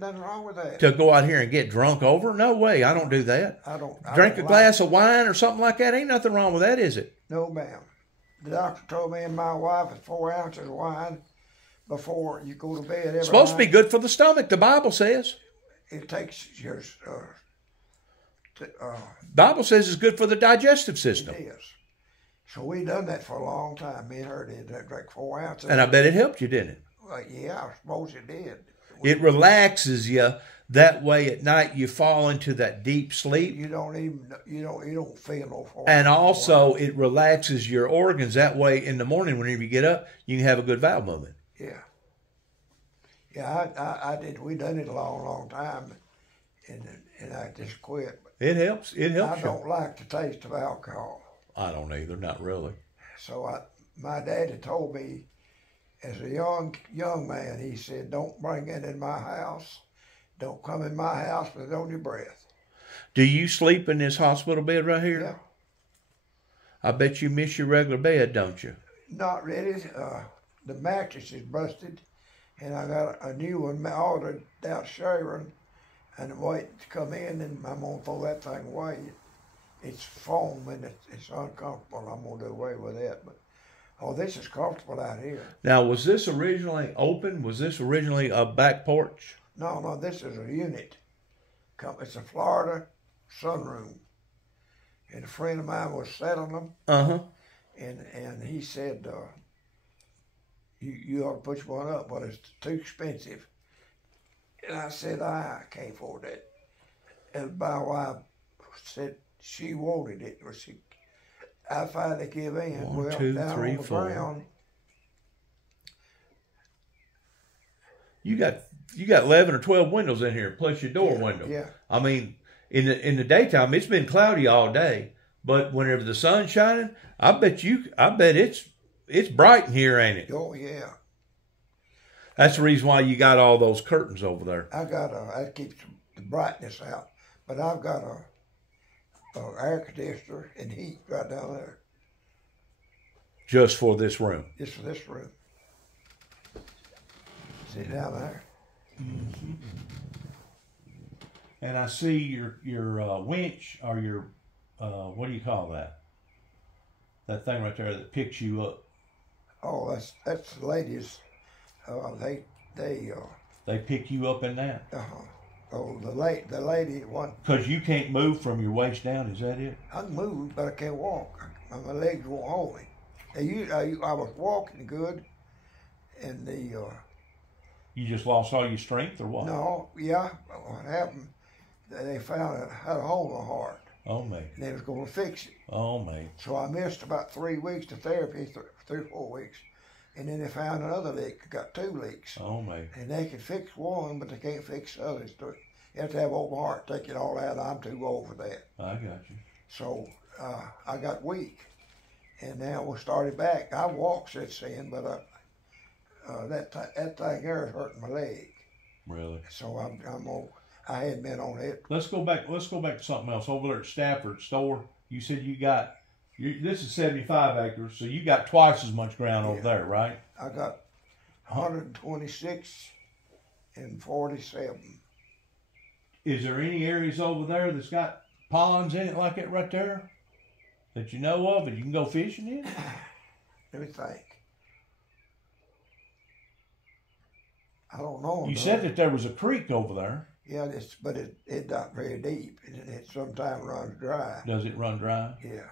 nothing wrong with that. to go out here and get drunk over. No way, I don't do that. I Drink a glass of wine or something like that. Ain't nothing wrong with that, is it? No, ma'am. The doctor told me and my wife that 4 ounces of wine before you go to bed every It's supposed to be night, good for the stomach, the Bible says. it takes your Bible says it's good for the digestive system. it is. So we done that for a long time. Me and her did that, drank 4 ounces. And I bet it helped you, didn't it? Well, yeah, I suppose it did. It relaxes you. That way at night you fall into that deep sleep. You don't feel no 4 And ounces. also it relaxes your organs. That way in the morning whenever you get up, you can have a good bowel movement. Yeah. Yeah, I did. We done it a long, long time. and I just quit. But It helps. It helps I you. don't like the taste of alcohol. I don't either. Not really. So my daddy told me, as a young man, he said, "Don't bring it in my house. Don't come in my house with it on your breath." Do you sleep in this hospital bed right here? Yeah, I bet you miss your regular bed, don't you? not really. The mattress is busted, and I got a new one ordered down Sharon, and waiting to come in, and I'm gonna throw that thing away. It's foam and it's uncomfortable. I'm gonna do away with that. But this is comfortable out here. Now, was this originally open? Was this originally a back porch? No, this is a unit. It's a Florida sunroom, and a friend of mine was selling them, Uh-huh. and he said, "You ought to put one up, but it's too expensive." And I said, "I can't afford that." And my wife said she wanted it, or I finally gave in. One, two, down three, on the four. ground, You got 11 or 12 windows in here, plus your door window. Yeah. I mean, in the daytime, it's been cloudy all day, but whenever the sun's shining, I bet it's bright in here, ain't it? Oh yeah. That's the reason why you got all those curtains over there. That keeps the brightness out, but I've got a air conditioner and heat right down there, Just for this room. just for this room. See down there? And I see your winch or your what do you call that? That thing right there that picks you up. Oh, that's the ladies. They They pick you up in that the lady one. because you can't move from your waist down. Is that it? I can move, but I can't walk. My legs won't hold me. I was walking good, and You just lost all your strength, or what? no, yeah. What happened? They found I had a hole in my heart, Oh me. and they was going to fix it. Oh me. So I missed about 3 weeks to therapy, 3 or 4 weeks. And then they found another leak. I got 2 leaks. Oh me. And they can fix one, but they can't fix the others. You have to have open heart, take it all out. I'm too old for that. I got you. So I got weak. And now we started back. I walked since then, but that thing there is hurting my leg. Really? So I hadn't been on it. Let's go back to something else. Over there at Stafford store, you said this is 75 acres, so you got twice as much ground over there, right? I got 126 and 47. Is there any areas over there that's got ponds in it like that right there that you know of and you can go fishing in? Let me think. I don't know. You said that there was a creek over there. Yeah, but it's not very deep. It sometimes runs dry. Does it run dry? Yeah.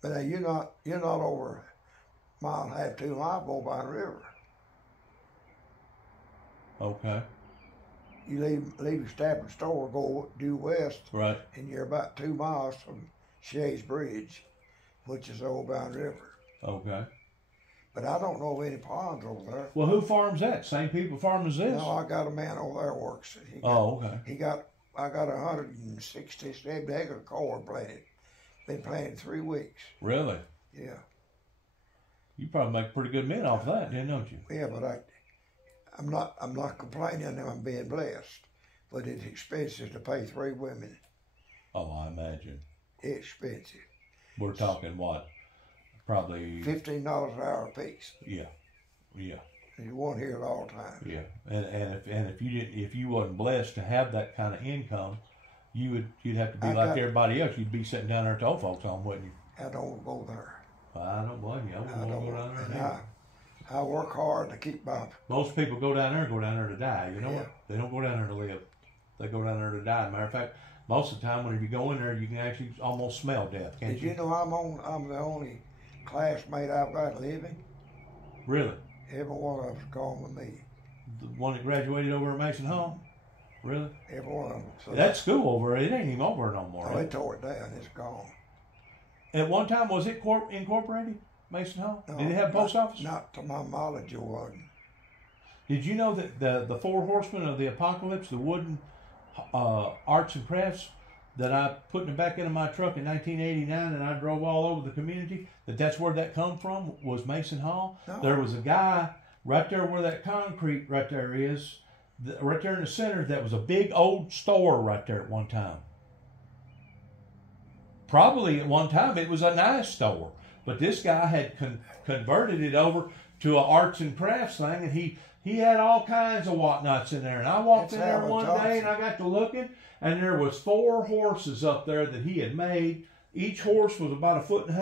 But you're not over a mile and a half, 2 miles over by the river. Okay. You leave your Stafford store, go due west, Right. and you're about 2 miles from Shays Bridge, which is over by the river. Okay. But I don't know of any ponds over there. Well, who farms that? Same people farm as this? No, I got a man over there works. Okay. I got 167 acre corn planted. Been planted 3 weeks. Really? Yeah. You probably make pretty good men off that, then, don't you? Yeah, but I'm not complaining that I'm being blessed, but it's expensive to pay 3 women. Oh, I imagine. Expensive. We're talking what? Probably. $15 an hour a piece. Yeah. And you won't hear it all the time. Yeah. And if you wasn't blessed to have that kind of income, you'd have to be like everybody else. You'd be sitting down there at the old folks' home, wouldn't you? I don't go there. I don't blame you. I wouldn't want to go down there. And Either. I work hard to keep my. Most people go down there to die. You know Yeah. what? They don't go down there to live. They go down there to die. Matter of fact, most of the time when you go in there, you can actually almost smell death, can't Did you know I'm the only classmate I've got living? Really? Every one of them's gone with me. The one that graduated over at Mason Hall? Really? Every one of them. So That school over there, it ain't even over no more. they tore it down. It's gone. At one time, was it incorporated, Mason Hall? No, Did it have a post office? Not to my knowledge, it wasn't. Did you know that the four horsemen of the apocalypse, the wooden arts and crafts that I put in the back end of my truck in 1989 and I drove all over the community, that's where that come from, was Mason Hall? No. There was a guy right there where that concrete right there is, right there in the center, that was a big old store right there at one time. Probably at one time it was a nice store, but this guy had converted it over to an arts and crafts thing, and he had all kinds of whatnots in there. And I walked in there one day and I got to looking, and there was 4 horses up there that he had made. Each horse was about a foot and a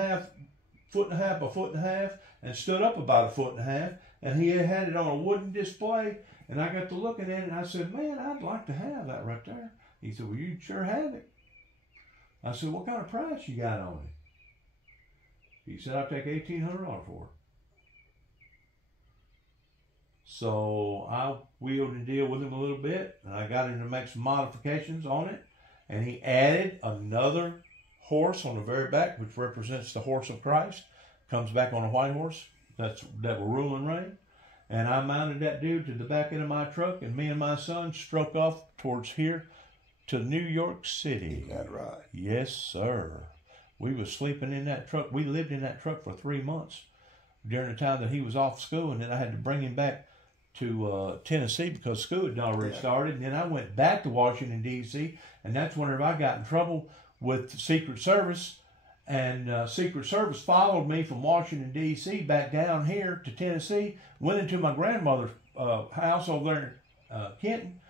half, and stood up about a foot and a half. And he had it on a wooden display. And I got to looking at it, and I said, "Man, I'd like to have that right there." He said, "Well, you sure have it." I said, "What kind of price you got on it?" He said, "I'll take $1,800 for it." So I wheeled and dealed with him a little bit, and I got him to make some modifications on it. And he added another horse on the very back, which represents the horse of Christ. Comes back on a white horse that will rule and reign. And I mounted that dude to the back end of my truck, and me and my son struck off towards here to New York City. That's right. Yes, sir. We was sleeping in that truck. We lived in that truck for 3 months during the time that he was off school, and then I had to bring him back to Tennessee because school had already started. And then I went back to Washington, D.C., and that's whenever I got in trouble with the Secret Service. And Secret Service followed me from Washington, D.C. back down here to Tennessee, went into my grandmother's house over there in Kenton,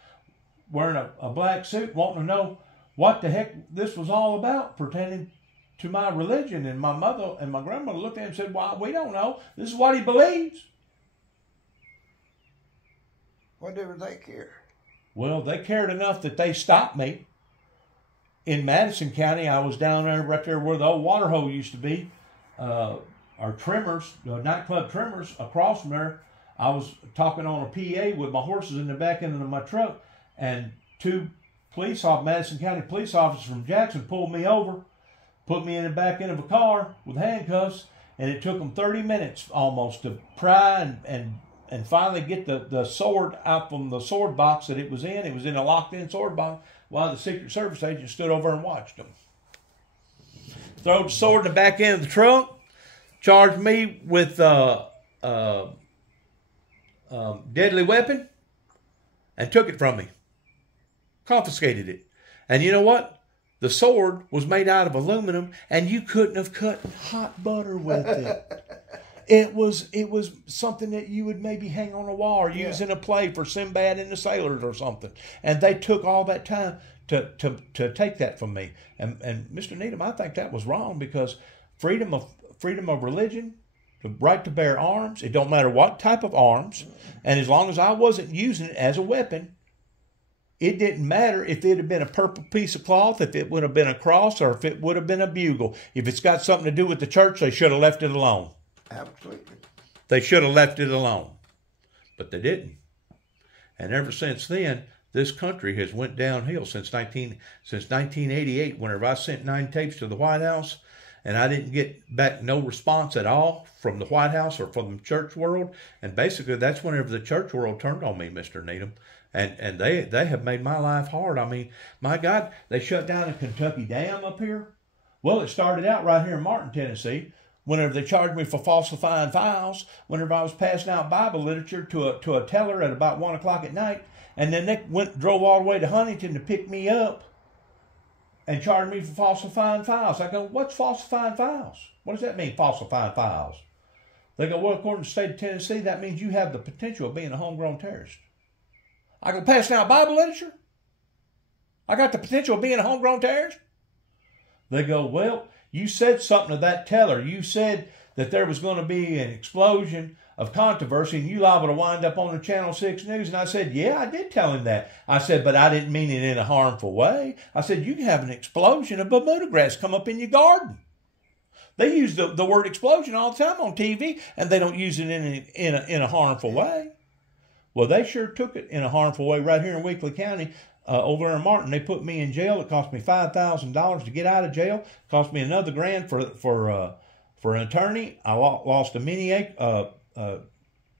wearing a black suit, wanting to know what the heck this was all about pertaining to my religion. And my mother and my grandmother looked at him and said, "Well, we don't know. This is what he believes." What did they care? Well, they cared enough that they stopped me. In Madison County, I was down there, right there where the old water hole used to be. Our trimmers, nightclub trimmers, across from there. I was talking on a PA with my horses in the back end of my truck, and 2 Madison County police officers from Jackson pulled me over, put me in the back end of a car with handcuffs, and it took them 30 minutes almost to pry and finally get the sword out from the sword box that it was in. It was in a locked-in sword box while the Secret Service agent stood over and watched them. Throw the sword in the back end of the trunk, charged me with deadly weapon, and took it from me. Confiscated it. And you know what? The sword was made out of aluminum, and you couldn't have cut hot butter with it. It was something that you would maybe hang on a wall or use in a play for Sinbad and the Sailors or something. And they took all that time to take that from me. And Mr. Needham, I think that was wrong, because freedom of religion, the right to bear arms, it don't matter what type of arms, and as long as I wasn't using it as a weapon, it didn't matter if it had been a purple piece of cloth, if it would have been a cross, or if it would have been a bugle. If it's got something to do with the church, they should have left it alone. Absolutely. They should have left it alone. But they didn't. And ever since then, this country has went downhill since 1988, whenever I sent 9 tapes to the White House, and I didn't get back no response at all from the White House or from the church world. And basically, that's whenever the church world turned on me, Mr. Needham. And they have made my life hard. I mean, my God, they shut down a Kentucky Dam up here. Well, it started out right here in Martin, Tennessee, whenever they charged me for falsifying files, whenever I was passing out Bible literature to a teller at about 1 o'clock at night, and then they drove all the way to Huntington to pick me up and charged me for falsifying files. I go, "What's falsifying files? What does that mean, falsifying files?" They go, "Well, according to the state of Tennessee, that means you have the potential of being a homegrown terrorist." I go, "Passing out Bible literature? I got the potential of being a homegrown terrorist?" They go, "Well, you said something to that teller. You said that there was going to be an explosion of controversy and you liable to wind up on the Channel 6 News." And I said, "Yeah, I did tell him that." I said, "But I didn't mean it in a harmful way." I said, "You can have an explosion of Bermuda grass come up in your garden." They use the word explosion all the time on TV, and they don't use it in a harmful way. Well, they sure took it in a harmful way right here in Weakley County. Over in Martin, they put me in jail. It cost me $5,000 to get out of jail. It cost me another $1,000 for an attorney. I lost a mini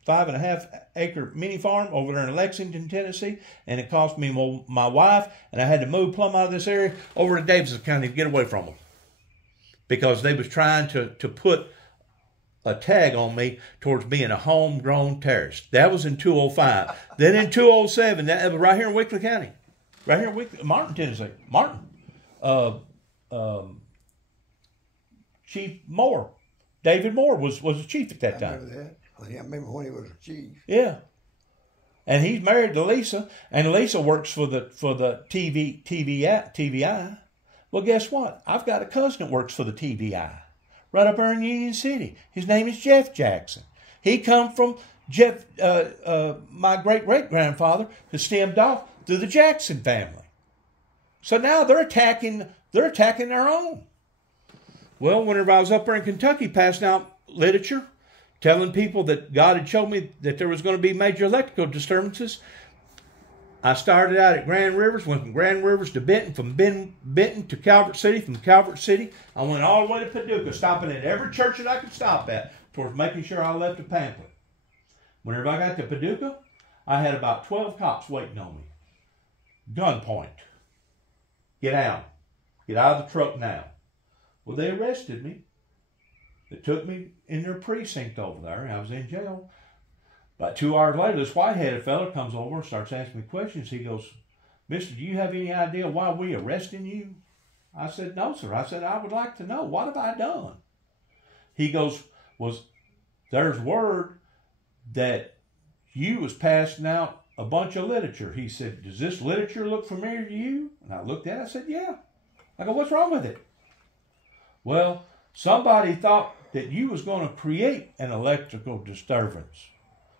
5.5 acre mini farm over there in Lexington, Tennessee, and it cost me my wife, and I had to move plumb out of this area over to Davidson County to get away from them because they was trying to put a tag on me towards being a homegrown terrorist. That was in 205. Then in 207, that was right here in Wickley County, right here in Martin, Tennessee. Martin. Chief Moore, David Moore was a chief at that time. I remember that. I remember when he was a chief. Yeah, and he's married to Lisa, and Lisa works for the TVI. Well, guess what? I've got a cousin that works for the TVI, right up there in Union City. His name is Jeff Jackson. He come from Jeff, my great-great-grandfather, who stemmed off through the Jackson family. So now they're attacking their own. Well, whenever I was up there in Kentucky passing out literature, telling people that God had showed me that there was going to be major electrical disturbances, I started out at Grand Rivers, went from Grand Rivers to Benton, from Benton to Calvert City, from Calvert City, I went all the way to Paducah, stopping at every church that I could stop at towards making sure I left a pamphlet. Whenever I got to Paducah, I had about 12 cops waiting on me. Gunpoint. Get out. Get out of the truck now. Well, they arrested me. They took me in their precinct over there. I was in jail. About 2 hours later, this white-headed fella comes over and starts asking me questions. He goes, "Mister, do you have any idea why we arresting you?" I said, "No, sir." I said, "I would like to know. What have I done?" He goes, "There's word that you was passing out a bunch of literature." He said, "Does this literature look familiar to you?" And I looked at it. I said, "Yeah." I go, "What's wrong with it?" "Well, somebody thought that you was going to create an electrical disturbance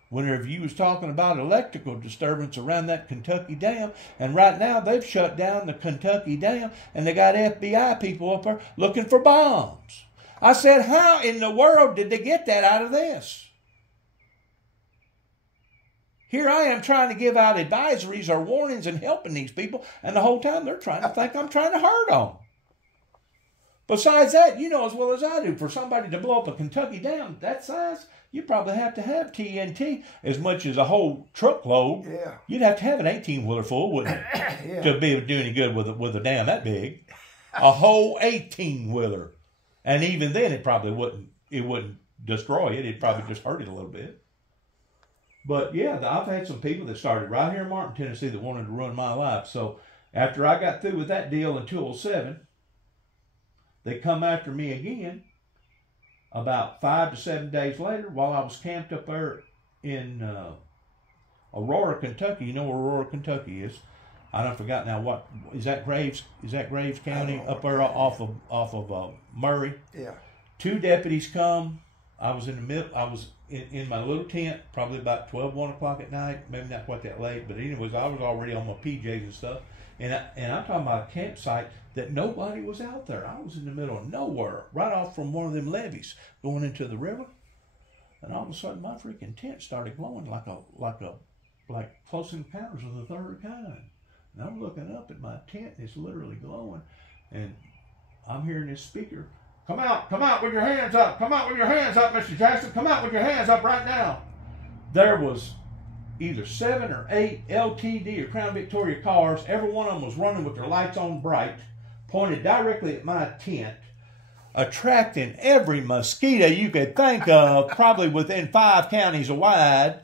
whenever you was talking about electrical disturbance around that Kentucky Dam, and right now they've shut down the Kentucky Dam, and they got FBI people up there looking for bombs." I said, "How in the world did they get that out of this?" Here I am trying to give out advisories or warnings and helping these people, and the whole time they're trying to think I'm trying to hurt them. Besides that, you know as well as I do, for somebody to blow up a Kentucky Dam that size, you probably have to have TNT as much as a whole truckload. Yeah. You'd have to have an 18-wheeler full, wouldn't you, Yeah. to be able to do any good with a dam that big. A whole 18-wheeler. And even then, it probably wouldn't destroy it. It'd probably just hurt it a little bit. But yeah, I've had some people that started right here in Martin, Tennessee that wanted to ruin my life. So after I got through with that deal in 207, they come after me again about 5 to 7 days later while I was camped up there in Aurora, Kentucky. You know where Aurora, Kentucky is. I don't forgot now what is that Graves County up there off of Murray. Yeah. 2 deputies come. I was in the middle. I was in my little tent, probably about 1 o'clock at night. Maybe not quite that late, but anyways, I was already on my PJs and stuff. And I'm talking about a campsite that nobody was out there. I was in the middle of nowhere, right off from one of them levees going into the river. And all of a sudden, my freaking tent started glowing like Close Encounters of the Third Kind. And I'm looking up at my tent, and it's literally glowing. And I'm hearing this speaker, come out with your hands up. Come out with your hands up, Mr. Jackson. Come out with your hands up right now." There was either 7 or 8 LTD or Crown Victoria cars. Every one of them was running with their lights on bright, pointed directly at my tent, attracting every mosquito you could think of, probably within 5 counties wide.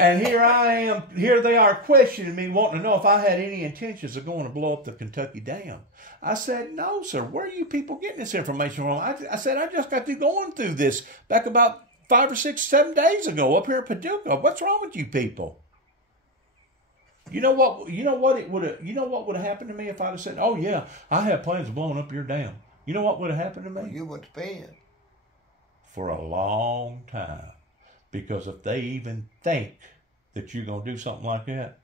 And here they are questioning me, wanting to know if I had any intentions of going to blow up the Kentucky Dam. I said, "No, sir. Where are you people getting this information from?" I said, "I just got through going through this back about 5 or 6, 7 days ago up here in Paducah. What's wrong with you people?" You know what would have happened to me if I'd have said, "Oh yeah, I have plans of blowing up your dam." You know what would have happened to me? You went to pen. For a long time. Because if they even think that you're going to do something like that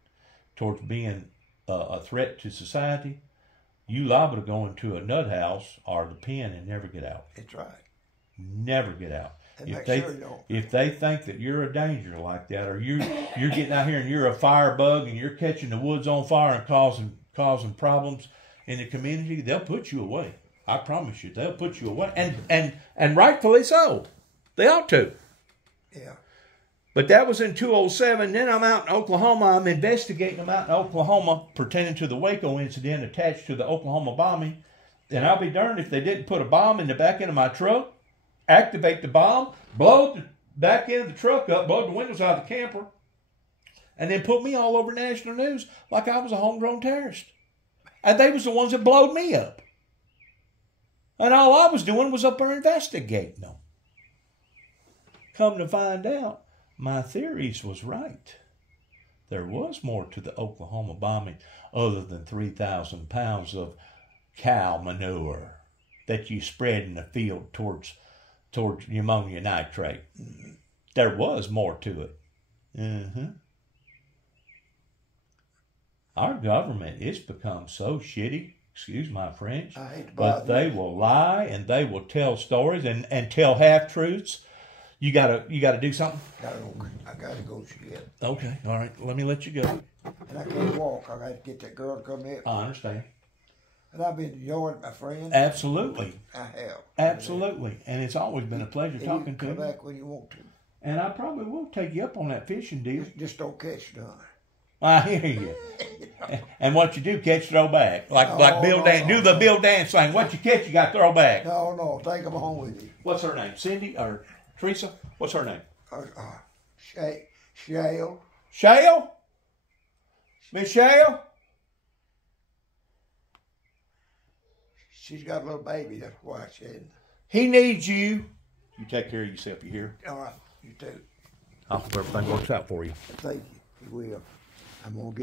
towards being a threat to society, you liable to go into a nut house or the pen and never get out. That's right. Never get out. And make sure you don't. If they think that you're a danger like that, or you're getting out here and you're a firebug and you're catching the woods on fire and causing problems in the community, they'll put you away. I promise you, they'll put you away, and rightfully so. They ought to. Yeah. But that was in 2007. Then I'm out in Oklahoma. I'm investigating. I'm out in Oklahoma pertaining to the Waco incident attached to the Oklahoma bombing. And I'll be darned if they didn't put a bomb in the back end of my truck, activate the bomb, blow the back end of the truck up, blow the windows out of the camper, and then put me all over national news like I was a homegrown terrorist. And they was the ones that blowed me up. And all I was doing was up there investigating them. Come to find out, my theories was right. There was more to the Oklahoma bombing other than 3,000 pounds of cow manure that you spread in the field towards ammonia nitrate. There was more to it. Our government is become so shitty, excuse my French, but they will lie and they will tell stories and tell half-truths. You gotta do something? I gotta go shit. Okay, all right. Let me let you go. And I can't walk. I gotta get that girl to come in. I understand. And I've been enjoying my friend. Absolutely. I have. Absolutely. And it's always been a pleasure And talking you to can you. come back when you want to. And I probably will take you up on that fishing deal. Just don't catch none. I hear you. And what you do, catch, throw back. Like Bill no, Dan. no, Do the no. Bill Dance thing. What you catch, you got to throw back. No, take them home with you. What's her name? Cindy or Teresa? What's her name? Shale. Shale? Miss Shale? She's got a little baby, that's why she hadn't. He needs you. You take care of yourself, you hear? All right, you too. I hope everything works out for you. Thank you. You will. I'm going to get